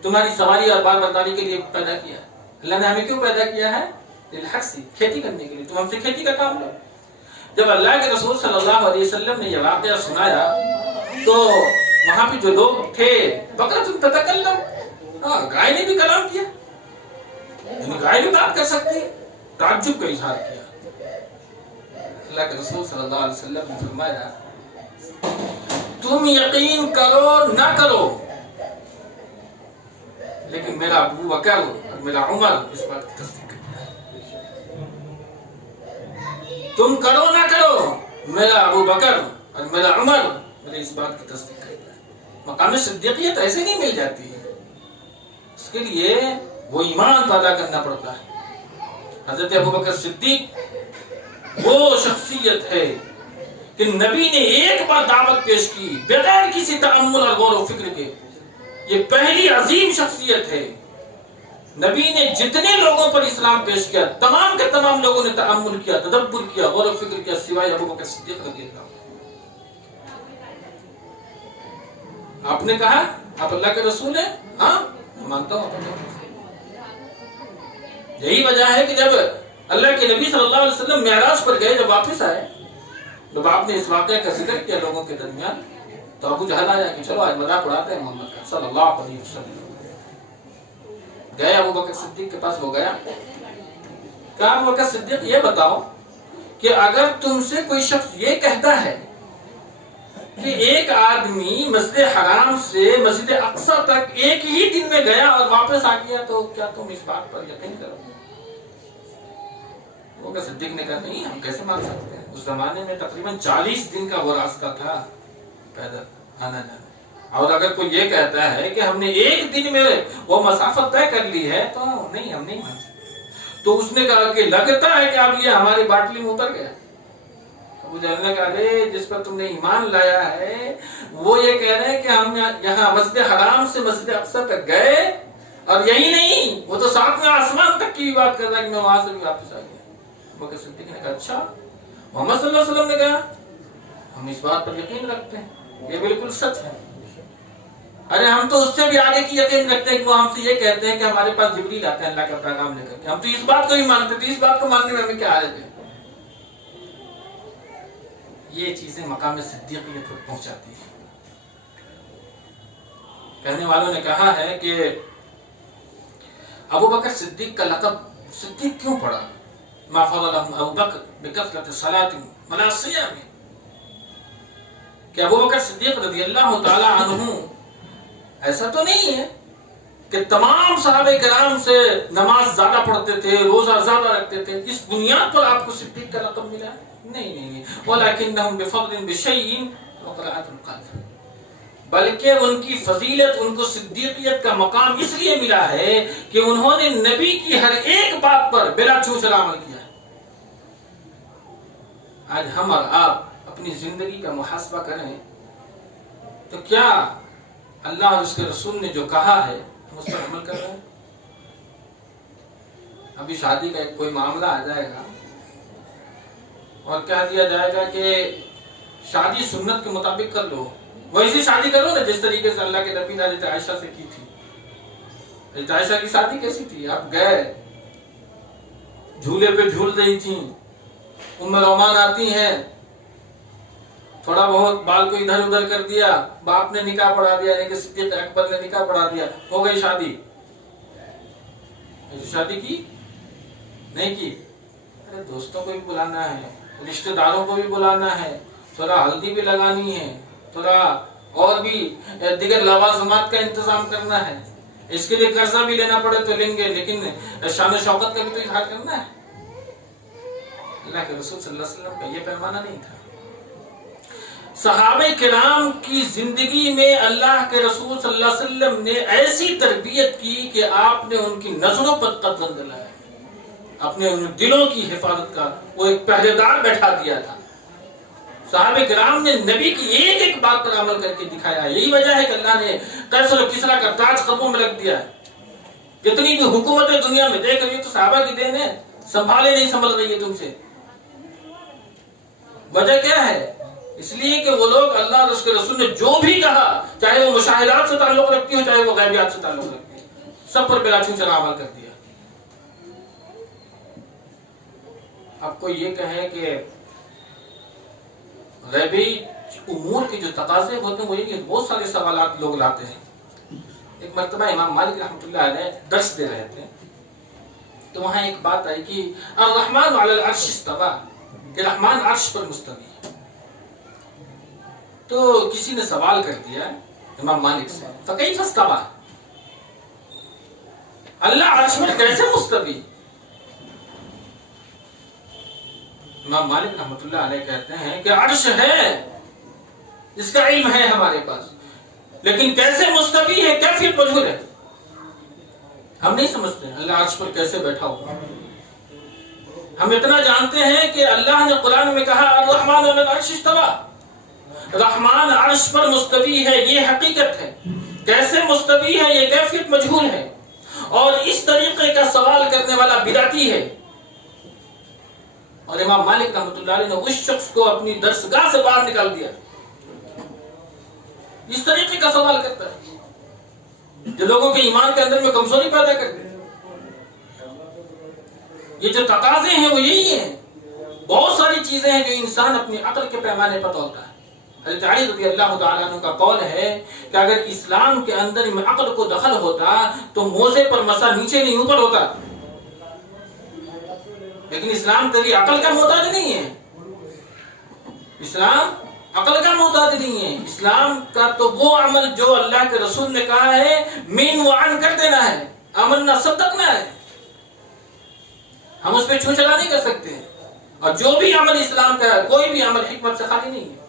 تمہاری سواری اور بار برداری کے لیے پیدا کیا. اللہ نے ہمیں کیوں پیدا کیا ہے؟ للحرث, کھیتی کرنے کے لیے. تم ہم سے کھیتی کا کام لو. جب اللہ کے رسول صلی اللہ علیہ وسلم نے یہ واقعہ سنایا تو وہاں پہ جو لوگ تھے, بقرۃ تتکلم, گائے نے بھی کلام کیا, یعنی گائے بھی بات کر سکتی ہے. تعجب کا اظہار کیا. اللہ کے رسول صلی اللہ علیہ وسلم نے فرمایا تم یقین کرو نہ کرو, لیکن میرا ابو بکر اور میرا عمر اس بات کی تصدیق کرتا ہے. تم کرو نہ کرو, میرا ابو بکر اور میرا عمر میرے اس بات کی تصدیق کرتا ہے. مقام صدیقیت ایسے نہیں مل جاتی ہے, اس کے لیے وہ ایمان پیدا کرنا پڑتا ہے. حضرت ابوبکر صدیق وہ شخصیت ہے کہ نبی نے ایک بار دعوت پیش کی بغیر کسی تأمل اور غور و فکر کے. یہ پہلی عظیم شخصیت ہے. نبی نے جتنے لوگوں پر اسلام پیش کیا تمام کے تمام لوگوں نے تأمل کیا, تدبر کیا, غور و فکر کیا, سوائے ابوبکر صدیق رضی اللہ عنہ. آپ نے کہا آپ اللہ کے رسول ہیں, ہاں مانتا ہوں. یہی وجہ ہے کہ جب اللہ کے نبی صلی اللہ علیہ وسلم معراج پر گئے, جب واپس آئے, جب آپ نے اس واقعہ کا ذکر کیا لوگوں کے درمیان, تو ابو جہل آیا کہ چلو آج مذاق اڑاتے ہیں محمد کا صلی اللہ علیہ وسلم. گئے ابو بکر صدیق کے پاس, وہ گیا, کہا ابو بکر صدیق یہ بتاؤ کہ اگر تم سے کوئی شخص یہ کہتا ہے کہ ایک آدمی مسجد حرام سے مسجد اقصی تک ایک ہی دن میں گیا اور واپس آ گیا, تو کیا تم اس بات پر یقین کرو گے؟ وہ صدیق نے کہا نہیں, ہم کیسے مان سکتے ہیں. اس زمانے میں تقریباً 40 دن کا وہ راستہ تھا پیدل آنا جانا, اور اگر کوئی یہ کہتا ہے کہ ہم نے ایک دن میں وہ مسافت طے کر لی ہے تو نہیں, ہم نہیں مان سکتے. تو اس نے کہا کہ لگتا ہے کہ اب یہ ہماری باٹلی میں اتر گیا. ابو جہل نے کہا ارے جس پر تم نے ایمان لایا ہے وہ یہ کہہ رہے ہیں کہ ہم یہاں مسجد حرام سے مسجد اقصی تک گئے, اور یہی نہیں وہ تو ساتویں آسمان تک کی بات کر رہا ہے کہ میں وہاں سے بھی واپس آ گیا. ابو بکر صدیق نے کہا اچھا. محمد صلی اللہ علیہ وسلم نے کہا ہم اس بات پر یقین رکھتے ہیں, یہ بالکل سچ ہے. ارے ہم تو اس سے بھی آگے کی یقین رکھتے ہیں کہ وہ ہم سے یہ کہتے ہیں کہ ہمارے پاس جبریل آتے ہیں اللہ کا پیغام لے کر کے, ہم تو اس بات کو ہی مانتے تھے. اس بات کو ماننے میں ہمیں کیا حاجت ہے. یہ چیزیں مقام صدیقیت تک پہنچاتی ہیں. کہنے والوں نے کہا ہے کہ ابو بکر صدیق کا لقب صدیق کیوں پڑا؟ ما فضلهم ابو بکر بکثرت الصلاۃ ولا الصيام, کہ ابو بکر صدیق رضی اللہ تعالی عنہ ایسا تو نہیں ہے کہ تمام صحابہ کرام سے نماز زیادہ پڑھتے تھے, روزہ زیادہ رکھتے تھے, اس بنیاد پر آپ کو صدیق کا لقب ملا ہے. نہیں, وَلَكِنَّهُمْ بِفَضْلٍ بِشَيْءٍ وَقَرَعَةٌ الْقَلْبِ, بلکہ ان کی فضیلت, ان کو صدیقیت کا مقام اس لیے ملا ہے کہ انہوں نے نبی کی ہر ایک بات پر بلا چوچلا عمل کیا. آج ہم اور آپ اپنی زندگی کا محاسبہ کریں تو کیا اللہ اور اس کے رسول نے جو کہا ہے ہم اس پر عمل کر رہے ہیں؟ ابھی شادی کا کوئی معاملہ آ جائے گا اور کہہ دیا جائے گا کہ شادی سنت کے مطابق کر لو, ویسی شادی کرو نا جس طریقے سے اللہ کے نبی نے حضرت عائشہ سے کی تھی. حضرت عائشہ کی شادی کیسی تھی؟ آپ گئے, جھولے پہ جھول رہی تھیں, ام رومان آتی ہیں, تھوڑا بہت بال کو ادھر ادھر کر دیا, باپ نے نکاح پڑھا دیا, یعنی کہ صدیق اکبر نے نکاح پڑھا دیا, ہو گئی شادی. ایسی شادی کی نہیں کی. ارے دوستوں کو بھی بلانا ہے, رشتہ داروں کو بھی بلانا ہے, تھوڑا ہلدی بھی لگانی ہے, تھوڑا اور بھی دیگر لوازمات کا انتظام کرنا ہے. اس کے لیے قرضہ بھی لینا پڑے تو لیں گے, لیکن شان و شوکت کا بھی تو اظہار کرنا ہے. اللہ کے رسول صلی اللہ علیہ وسلم کا یہ پیمانہ نہیں تھا. صحابہ کرام کی زندگی میں اللہ کے رسول صلی اللہ علیہ وسلم نے ایسی تربیت کی کہ آپ نے ان کی نظروں پر قدم دلایا, اپنے دلوں کی حفاظت کا وہ ایک پہرے دار بیٹھا دیا تھا. صحابہ کرام نے نبی کی ایک ایک بات پر عمل کر کے دکھایا. یہی وجہ ہے کہ اللہ نے قیصر و کسریٰ کا تاج قدموں میں رکھ دیا ہے. جتنی بھی حکومتیں دنیا میں دیکھ رہی ہے تو صحابہ کی دین ہے. سنبھالے نہیں سنبھل رہی ہے تم سے. وجہ کیا ہے؟ اس لیے کہ وہ لوگ اللہ اور اس کے رسول نے جو بھی کہا، چاہے وہ مشاہدات سے تعلق رکھتی ہو چاہے وہ غیبیات سے تعلق رکھتی ہو، سب پر بلا چون چرا عمل کر دیا. اب کوئی یہ کہے کہ غیبی امور کے جو تقاضے ہوتے ہیں وہ یہ کہ بہت سارے سوالات لوگ لاتے ہیں. ایک مرتبہ امام مالک رحمۃ اللہ علیہ درس دے رہے تھے تو وہاں ایک بات آئی کہ الرحمن علی العرش استوی، کہ رحمان عرش پر مستوی ہے. تو کسی نے سوال کر دیا امام مالک سے، فکیف استوی، اللہ عرش پر کیسے مستوی؟ امام مالک رحمۃ اللہ علیہ کہتے ہیں کہ عرش ہے، اس کا علم ہے ہمارے پاس، لیکن کیسے مستوی ہے کیفیت مجہول ہے. ہم نہیں سمجھتے اللہ عرش پر کیسے بیٹھا ہوگا. ہم اتنا جانتے ہیں کہ اللہ نے قرآن میں کہا الرحمن علی العرش استوی، رحمان عرش پر مستوی ہے، یہ حقیقت ہے. کیسے مستوی ہے یہ کیفیت مجہول ہے. اور اس طریقے کا سوال کرنے والا بدعتی ہے. اور امام مالک رحمۃ اللہ علیہ نے اس شخص کو اپنی درسگاہ سے باہر نکال دیا. اس طریقے کا سوال کرتا ہے جو لوگوں کے ایمان کے اندر میں کمزوری پیدا کرتے ہیں. یہ جو تقاضے ہیں وہ یہی ہیں. بہت ساری چیزیں ہیں جو انسان اپنی عقل کے پیمانے پر توڑتا ہے. حضرت علی رضی اللہ تعالیٰ عنہ کا قول ہے کہ اگر اسلام کے اندر میں عقل کو دخل ہوتا تو موزے پر مسا نیچے نہیں اوپر ہوتا. لیکن اسلام تیری عقل کا محتاج نہیں ہے. اسلام عقل کا محتاج نہیں ہے. اسلام کا تو وہ عمل جو اللہ کے رسول نے کہا ہے مین وعن کر دینا ہے، عمل نہ صدقنا ہے. ہم اس پہ چھو چلا نہیں کر سکتے. اور جو بھی عمل اسلام کا ہے کوئی بھی عمل حکمت سے خالی نہیں ہے.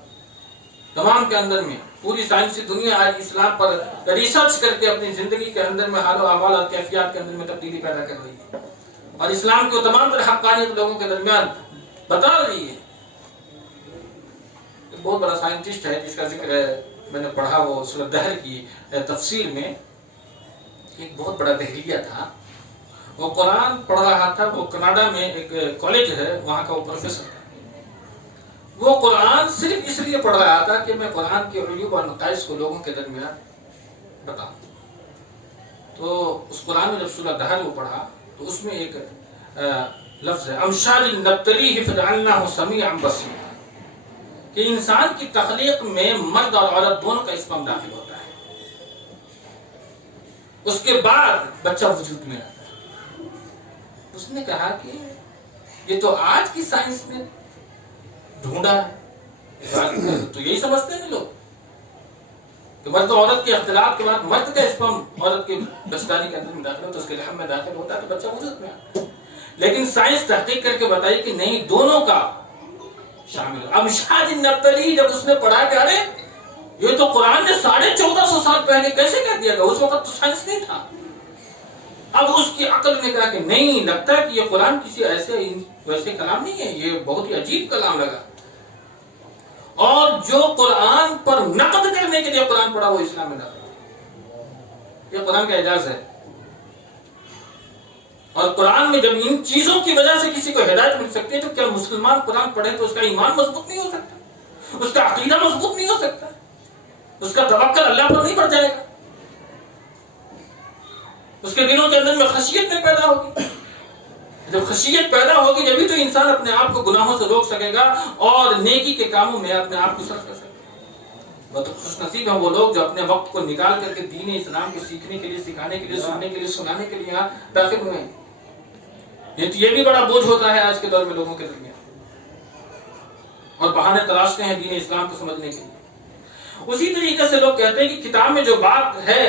تمام کے اندر میں پوری سائنسی دنیا آج اسلام پر ریسرچ کر کے اپنی زندگی کے اندر میں حال و احوال اور کیفیات کے اندر میں تبدیلی پیدا کر رہی ہے اور اسلام کو تمام تر حقانیت لوگوں کے درمیان بتا رہی ہے. ایک بہت بڑا سائنٹسٹ ہے جس کا ذکر ہے میں نے پڑھا وہ سورۃ دہر کی تفسیر میں. ایک بہت بڑا دہریہ تھا، وہ قرآن پڑھ رہا تھا. وہ کینیڈا میں ایک کالج ہے وہاں کا وہ پروفیسر ہے. وہ قرآن صرف اس لیے پڑھ رہا تھا کہ میں قرآن کے عیوب اور نقائص کو لوگوں کے درمیان بتاؤں. تو اس قرآن میں جب سورۃ دہر وہ پڑھا تو اس میں ایک لفظ ہے امثال نبتلیہ فجعلناہ سمیعا بصیرا، کہ انسان کی تخلیق میں مرد اور عورت دونوں کا اسپرم داخل ہوتا ہے. اس کے بعد بچہ وجود میں آتا ہے. اس نے کہا کہ یہ تو آج کی سائنس نے ڈھونڈا ہے. تو یہی سمجھتے ہیں لوگ کہ مرد و عورت کے اختلاف کے بعد مرد کا اسپرم عورت کے بچدانی کے اندر میں داخل ہوتا ہے، اس کے رحم میں داخل ہوتا ہے تو بچہ وجود میں آتا ہے. لیکن سائنس تحقیق کر کے بتائی کہ نہیں، دونوں کا شامل ہے. امشاد نبتلی جب اس نے پڑھا کہ ارے یہ تو قرآن نے 1450 سال پہلے کیسے کہہ دیا گا، اس وقت تو سائنس نہیں تھا. اب اس کی عقل نے کہا کہ نہیں، لگتا ہے کہ یہ قرآن کسی ویسے کلام نہیں ہے، یہ بہت ہی عجیب کلام لگا. اور جو قرآن پر نقد کرنے کے لیے قرآن پڑھا وہ اسلام میں داخل. یہ قرآن کا اعجاز ہے. اور قرآن میں جب ان چیزوں کی وجہ سے کسی کو ہدایت مل سکتی ہے تو کیا مسلمان قرآن پڑھے تو اس کا ایمان مضبوط نہیں ہو سکتا، اس کا عقیدہ مضبوط نہیں ہو سکتا، اس کا توکل اللہ پر نہیں بڑھ جائے گا، اس کے دلوں کے اندر میں خشیت نہیں پیدا ہوگی. جب خشیت پیدا ہوگی جبھی تو انسان اپنے آپ کو گناہوں سے روک سکے گا اور نیکی کے کاموں میں اپنے آپ کو صرف کر سکے گا. بہت خوش نصیب ہیں وہ لوگ جو اپنے وقت کو نکال کر کے دین اسلام کو سیکھنے کے لیے، سکھانے کے لیے، سننے کے لیے، سنانے کے لیے یہاں داخل ہوئے ہیں. یہ بھی بڑا بوجھ ہوتا ہے آج کے دور میں لوگوں کے درمیان، اور بہانے تلاشتے ہیں دین اسلام کو سمجھنے کے لیے. اسی طریقے سے لوگ کہتے ہیں کہ کتاب میں جو بات ہے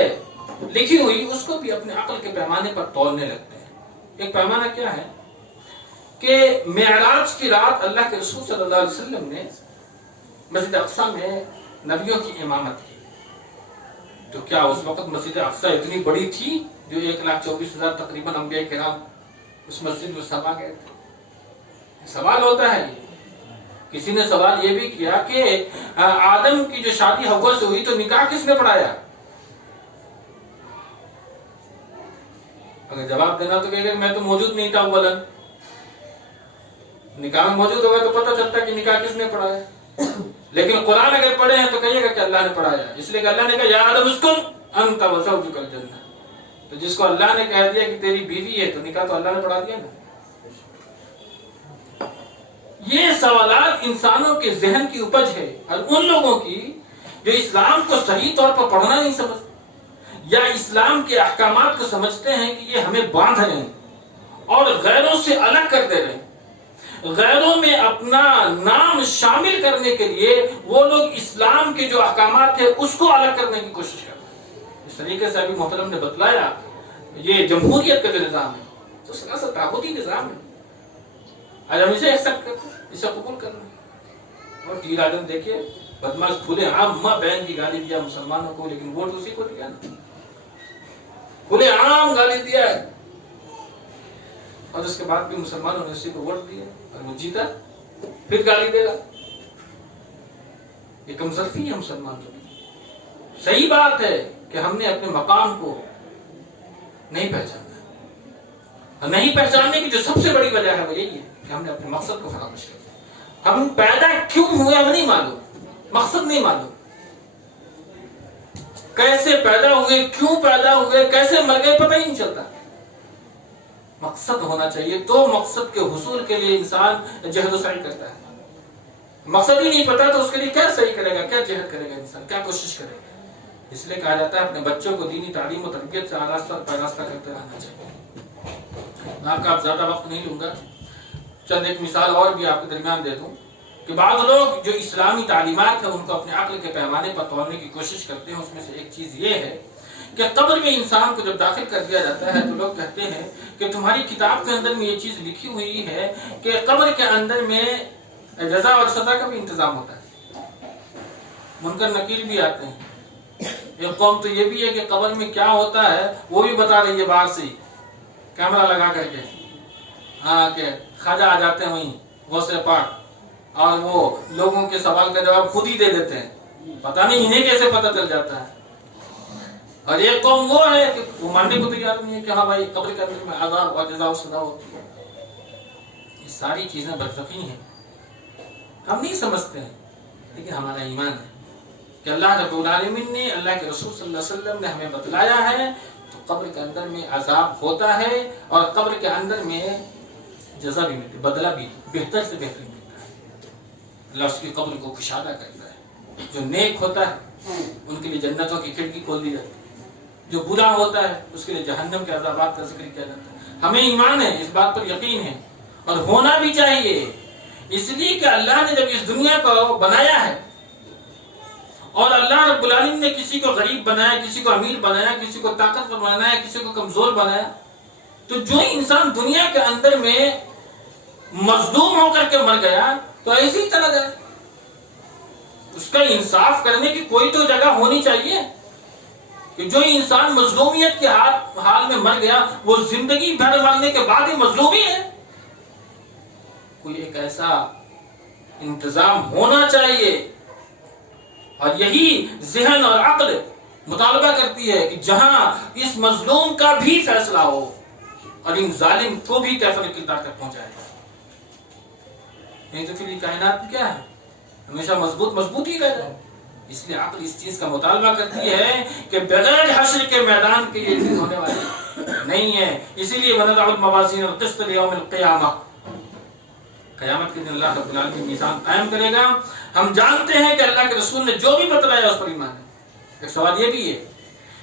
لکھی ہوئی اس کو بھی اپنے عقل کے پیمانے پر تولنے لگتے ہیں. ایک پیمانہ کیا ہے کہ معراج کی رات اللہ کے رسول صلی اللہ علیہ وسلم نے مسجد اقصی میں نبیوں کی امامت کی. تو کیا اس وقت مسجد اقصی اتنی بڑی تھی جو 1,24,000 تقریباً انبیاء کرام اس مسجد میں سما گئے تھے. سوال ہوتا ہے یہ. کسی نے سوال یہ بھی کیا کہ آدم کی جو شادی حوا سے ہوئی تو نکاح کس نے پڑھایا؟ اگر جواب دینا تو کہے گا میں تو موجود نہیں تھا اولا. نکاح میں موجود ہوگا تو پتہ چلتا کہ نکاح کس نے پڑھایا. لیکن قرآن اگر پڑھے ہیں تو کہیے گا کہ اللہ نے پڑھایا. اس لیے کہ اللہ نے کہا یا آدم اسکن انت وزوجک الجنہ. تو جس کو اللہ نے کہہ دیا کہ تیری بیوی ہے تو نکاح تو اللہ نے پڑھا دیا نا. یہ سوالات انسانوں کے ذہن کی اپج ہے اور ان لوگوں کی جو اسلام کو صحیح طور پر پڑھنا نہیں سمجھتے یا اسلام کے احکامات کو سمجھتے ہیں کہ یہ ہمیں باندھ رہے ہیں اور غیروں سے الگ کر دے رہے ہیں. غیروں میں اپنا نام شامل کرنے کے لیے وہ لوگ اسلام کے جو احکامات ہیں اس کو الگ کرنے کی کوشش کرتے ہیں. اس طریقے سے ابھی محترم نے بتلایا یہ جمہوریت کا جو نظام ہے تو سراسر طاغوتی نظام ہے. آج ہم اسے ایکسپٹ کرتے ہیں, اسے قبول کرنا ہے. اور ٹیر آدم دیکھیے بدماش کھلے عام ماں بہن کی گالی دیا مسلمانوں کو, لیکن ووٹ اسی کو دیا نا. کھلے عام گالی دیا ہے اور اس کے بعد بھی مسلمانوں نے اسی کو ووٹ دیا اور وہ جیتا, پھر گالی دے گا. یہ کمزرفی ہے مسلمانوں کی. صحیح بات ہے کہ ہم نے اپنے مقام کو نہیں پہچانا. اور نہیں پہچاننے کی جو سب سے بڑی وجہ ہے وہ یہی ہے کہ ہم نے اپنے مقصد کو فراموش کر دیا. ہم پیدا کیوں ہوئے ہمیں نہیں معلوم, مقصد نہیں معلوم. کیسے پیدا ہوئے, کیوں پیدا ہوئے, کیسے مر گئے, پتہ ہی نہیں چلتا. مقصد ہونا چاہیے تو مقصد کے حصول کے لیے انسان جہد و سعی کرتا ہے. مقصد ہی نہیں پتا تو اس کے لیے کیا صحیح کرے گا, کیا جہد کرے گا انسان, کیا کوشش کرے گا. اس لیے کہا جاتا ہے اپنے بچوں کو دینی تعلیم و تربیت سے آراستہ اور پیراستہ کرتے رہنا چاہیے. میں آپ کا اب زیادہ وقت نہیں لوں گا, چند ایک مثال اور بھی آپ کے درمیان دے دوں کہ بعض لوگ جو اسلامی تعلیمات ہیں ان کو اپنے عقل کے پیمانے پر تولنے کی کوشش کرتے ہیں. اس میں سے ایک چیز یہ ہے کہ قبر میں انسان کو جب داخل کر دیا جاتا ہے تو لوگ کہتے ہیں کہ تمہاری کتاب کے اندر میں یہ چیز لکھی ہوئی ہے کہ قبر کے اندر میں جزا اور سزا کا بھی انتظام ہوتا ہے. منکر نکیر بھی آتے ہیں. ایک قوم تو یہ بھی ہے کہ قبر میں کیا ہوتا ہے وہ بھی بتا رہی ہے باہر سے کیمرہ لگا کر کے. ہاں کہ خواجہ آ جاتے ہیں وہیں غوث پاک اور وہ لوگوں کے سوال کا جواب خود ہی دے دیتے ہیں. پتہ نہیں انہیں کیسے پتہ چل جاتا ہے. اور ایک قوم وہ ہے کہ وہ ماننے کو تیار نہیں ہے کہ ہاں بھائی قبر کے اندر میں عذاب اور جزا و سزا ہوتی ہے. یہ ساری چیزیں برزخی ہیں, ہم نہیں سمجھتے ہیں, لیکن ہمارا ایمان ہے کہ اللہ رب العالمین نے, اللہ کے رسول صلی اللہ علیہ وسلم نے ہمیں بتلایا ہے تو قبر کے اندر میں عذاب ہوتا ہے اور قبر کے اندر میں جزا بھی ملتی, بدلہ بھی بہتر سے بہتر ملتا ہے. اللہ اس کی قبر کو کشادہ کرتا ہے. جو نیک ہوتا ہے ان کے لیے جنتوں کی کھڑکی کھول دی جاتی ہے, جو برا ہوتا ہے اس کے لیے جہنم کے عذابات کا ذکر کیا جاتا ہے. ہمیں ایمان ہے, اس بات پر یقین ہے اور ہونا بھی چاہیے. اس لیے کہ اللہ نے جب اس دنیا کو بنایا ہے اور اللہ رب العالمین نے کسی کو غریب بنایا, کسی کو امیر بنایا, کسی کو طاقتور بنایا, کسی کو کمزور بنایا, تو جو انسان دنیا کے اندر میں مظلوم ہو کر کے مر گیا تو ایسے ہی چلا جائے. اس کا انصاف کرنے کی کوئی تو جگہ ہونی چاہیے کہ جو انسان مظلومیت کے حال میں مر گیا وہ زندگی بھر مرنے کے بعد ہی مظلوم ہی ہے. کوئی ایک ایسا انتظام ہونا چاہیے. اور یہی ذہن اور عقل مطالبہ کرتی ہے کہ جہاں اس مظلوم کا بھی فیصلہ ہو اور ان ظالم کو بھی کیفر کردار تک پہنچائے. نہیں تو پھر یہ کائنات کیا ہے, ہمیشہ مضبوط ہی رہ جائے. اس لیے عقل اس چیز کا مطالبہ کرتی ہے کہ بغیر حشر کے میدان کے یہ چیز ہونے والی نہیں ہے. اسی لیے وَنَضَعُ الْمَوَازِينَ الْقِسْطَ لِيَوْمِ الْقِيَامَةِ, قیامت کے دن اللہ رب العالمین میزان قائم کرے گا. ہم جانتے ہیں کہ اللہ کے رسول نے جو بھی بتلایا اس پر ایمان ہے. ایک سوال یہ بھی ہے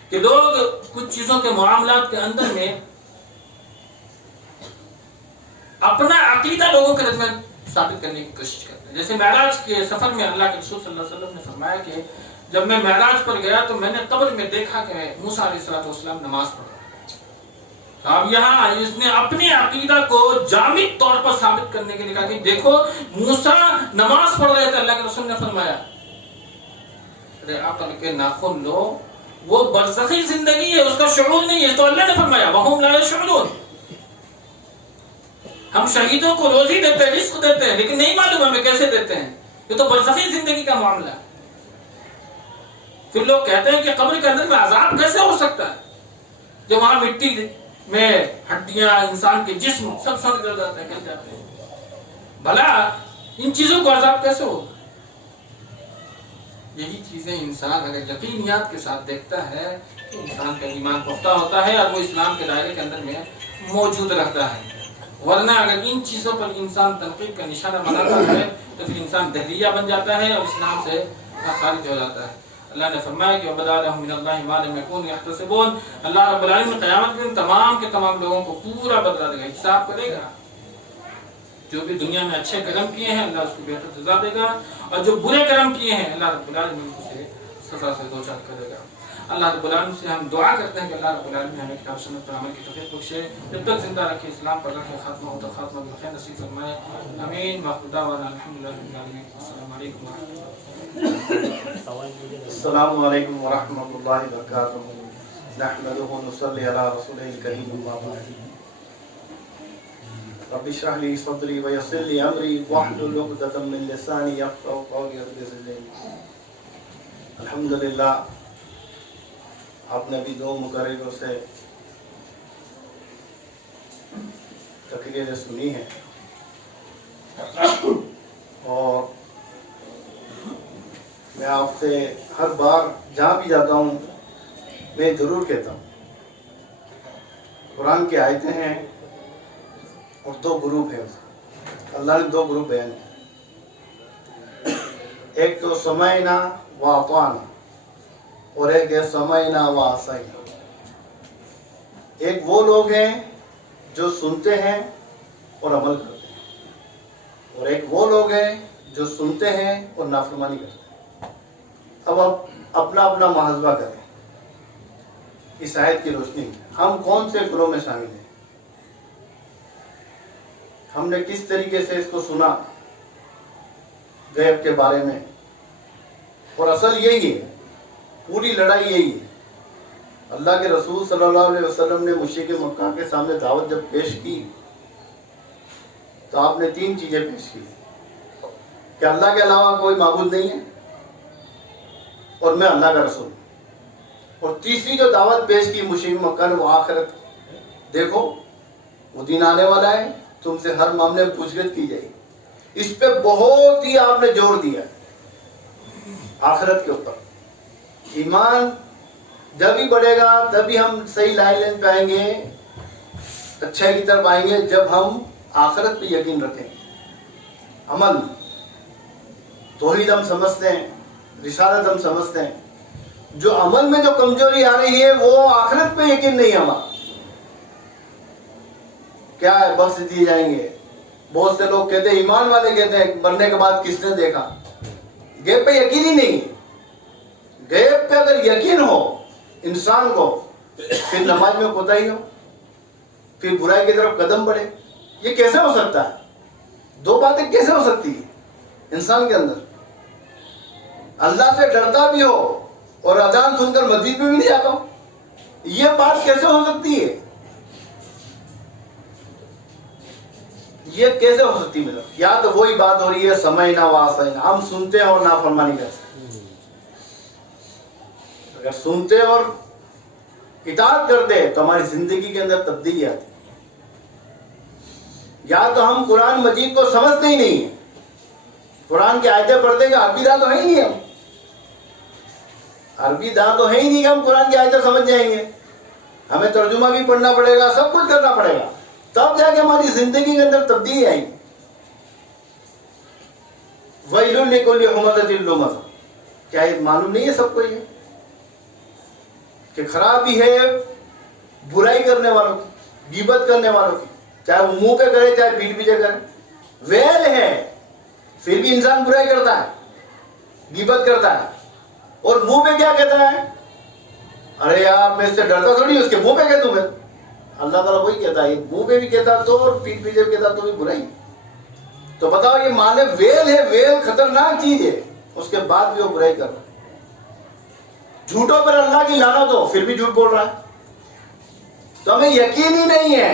کہ لوگ کچھ چیزوں کے معاملات کے اندر میں اپنا عقیدہ لوگوں کے درمیان ثابت کرنے کی کوشش کرتے ہیں. جیسے معراج کے سفر میں اللہ کے رسول صلی اللہ علیہ وسلم نے فرمایا کہ جب میں معراج پر گیا تو میں نے قبر میں دیکھا کہ موسیٰ علیہ السلام نماز پڑھ رہا. اب یہاں اس نے اپنے عقیدہ کو جامد طور پر ثابت کرنے کے لیے کہا کہ دیکھو موسیٰ نماز پڑھ رہے تھے. اللہ کے رسول نے فرمایا ارے عقل کے ناخن لو, وہ برزخی زندگی ہے, اس کا شعور نہیں ہے. تو اللہ نے فرمایا وَهُمْ لَا يَشْعُرُونَ, ہم شہیدوں کو روزی دیتے ہیں، رزق دیتے ہیں، لیکن نہیں معلوم ہمیں کیسے دیتے ہیں. یہ تو برزخی زندگی کا معاملہ ہے. پھر لوگ کہتے ہیں کہ قبر کے اندر میں عذاب کیسے ہو سکتا ہے جب وہاں مٹی میں ہڈیاں، انسان کے جسم سب سڑ گل جاتے ہیں، گل جاتے ہیں. بھلا ان چیزوں کو عذاب کیسے ہوگا؟ یہی چیزیں انسان اگر یقینیات کے ساتھ دیکھتا ہے تو انسان کا ایمان پختہ ہوتا ہے اور وہ اسلام کے دائرے کے اندر میں موجود رہتا ہے. ورنہ اگر ان چیزوں پر انسان تنقید کا نشانہ بناتا ہے تو پھر انسان دہریہ بن جاتا ہے اور اسلام سے خارج ہو جاتا ہے. اللہ نے فرمایا کہ وَبَدَا لَهُم مِّنَ اللَّهِ مَا لَمْ يَكُونُوا يَحْتَسِبُونَ. اللہ رب العالمین قیامت کے تمام کے تمام لوگوں کو پورا بدلہ دے گا، حساب کرے گا. جو بھی دنیا میں اچھے کرم کیے ہیں اللہ اس کو بہتر سزا دے گا، اور جو برے کرم کیے ہیں اللہ رب العالمین اسے سزا سے دوچار کرے گا. اللہ رب العالمین سے ہم دعا کرتے ہیں کہ اللہ رب العالمین ہمیں کتاب سنت پر عمل کی توفیق بخشے، جب تک زندہ رکھے، اسلام پر رکھے، خاتمہ ہوتا خاتمہ بالخیر نصیب فرمائے. آمین. وآخر دعوانا الحمدللہ رب العالمین. السلام علیکم ورحمۃ اللہ. السلام علیکم ورحمۃ اللہ وبرکاتہ. نحمدہ ونصلی علی رسولہ الکریم. اما بعد. رب اشرح لي صدري ويسر لي امري واحلل عقدة من لساني يفقهوا قولي. رب زدنی علما. الحمدللہ آپ نے بھی دو مقرروں سے تقریریں سنی ہیں، اور میں آپ سے ہر بار جہاں بھی جاتا ہوں میں ضرور کہتا ہوں، قرآن کی آیتیں ہیں اور دو گروپ ہیں. اللہ نے دو گروپ بیان کیے، ایک تو سمعنا و اطعنا اور ایک ہے سمعنا و عصینا. ایک وہ لوگ ہیں جو سنتے ہیں اور عمل کرتے ہیں، اور ایک وہ لوگ ہیں جو سنتے ہیں اور نافرمانی کرتے ہیں. اب آپ اپنا اپنا محاسبہ کریں اس آیت کی روشنی میں. ہم کون سے گروہ میں شامل ہیں؟ ہم نے کس طریقے سے اس کو سنا غیب کے بارے میں؟ اور اصل یہی ہے، پوری لڑائی یہی ہے. اللہ کے رسول صلی اللہ علیہ وسلم نے مشرک مکہ کے سامنے دعوت جب پیش کی تو آپ نے تین چیزیں پیش کی کہ اللہ کے علاوہ کوئی معبود نہیں ہے اور میں اللہ کا رسول ہوں. اور تیسری جو دعوت پیش کی مشرک مکہ نے وہ آخرت. دیکھو وہ دن آنے والا ہے، تم سے ہر معاملے میں پوچھ گچھ کی جائے گی. اس پہ بہت ہی آپ نے زور دیا آخرت کے اوپر. ایمان جب ہی بڑھے گا تبھی ہم صحیح لائن پہ آئیں گے، اچھائی کی طرف آئیں گے، جب ہم آخرت پہ یقین رکھیں گے. عمل توحید ہم سمجھتے ہیں، رسالت ہم سمجھتے ہیں. جو عمل میں جو کمزوری آ رہی ہے وہ آخرت پہ یقین نہیں ہمارا. کیا ہے بخش دیے جائیں گے. بہت سے لوگ کہتے ہیں، ایمان والے کہتے ہیں مرنے کے بعد کس نے دیکھا. غیب پہ یقین ہی نہیں ہے. غیب پہ اگر یقین ہو انسان کو پھر نماز میں کوتاہی ہو، پھر برائی کی طرف قدم بڑھے. یہ کیسے ہو سکتا ہے؟ دو باتیں کیسے ہو سکتی ہیں انسان کے اندر؟ اللہ سے ڈرتا بھی ہو اور اذان سن کر مسجد میں بھی نہیں جاتا ہوں. یہ بات کیسے ہو سکتی ہے؟ یہ کیسے ہو سکتی ہے؟ یا تو وہی بات ہو رہی ہے سمعنا و عصینا، ہم سنتے ہیں اور نافرمانی کرتے ہیں. اگر سنتے اور اطاعت کرتے تو ہماری زندگی کے اندر تبدیلی آتی. یا تو ہم قرآن مجید کو سمجھتے ہی نہیں ہیں، قرآن کی آیتیں پڑھتے کہ عربی داں تو ہے ہی نہیں. ہم عربی داں تو ہے ہی نہیں کہ ہم قرآن کی آیتیں سمجھ جائیں گے. ہمیں ترجمہ بھی پڑھنا پڑے گا، سب کچھ کرنا پڑے گا، تب جا کے ہماری زندگی کے اندر تبدیلی آئے گی. وَيْلٌ لِكُلِّ هُمَزَةٍ لُمَزَةٍ. کیا یہ معلوم نہیں ہے سب کو یہ کہ خرابی ہے برائی کرنے والوں کی، غیبت کرنے والوں کی، چاہے وہ منہ پہ کرے چاہے پیٹھ پیچھے کرے. ویل ہے پھر بھی انسان برائی کرتا ہے، غیبت کرتا ہے، اور منہ پہ کیا کہتا ہے؟ ارے یار میں اس سے ڈرتا تھوڑی، اس کے منہ پہ کہہ دوں میں. اللہ تعالیٰ وہی کہتا ہے، منہ پہ بھی کہتا تو اور پیٹھ پیچھے بھی کہتا تو بھی برائی. تو بتاؤ یہ مانے ویل ہے، ویل خطرناک چیز ہے، اس کے بعد بھی وہ برائی کر رہا ہے. جھوٹوں پر اللہ کی لعنت ہو پھر بھی جھوٹ بول رہا ہے. تو ہمیں یقین ہی نہیں ہے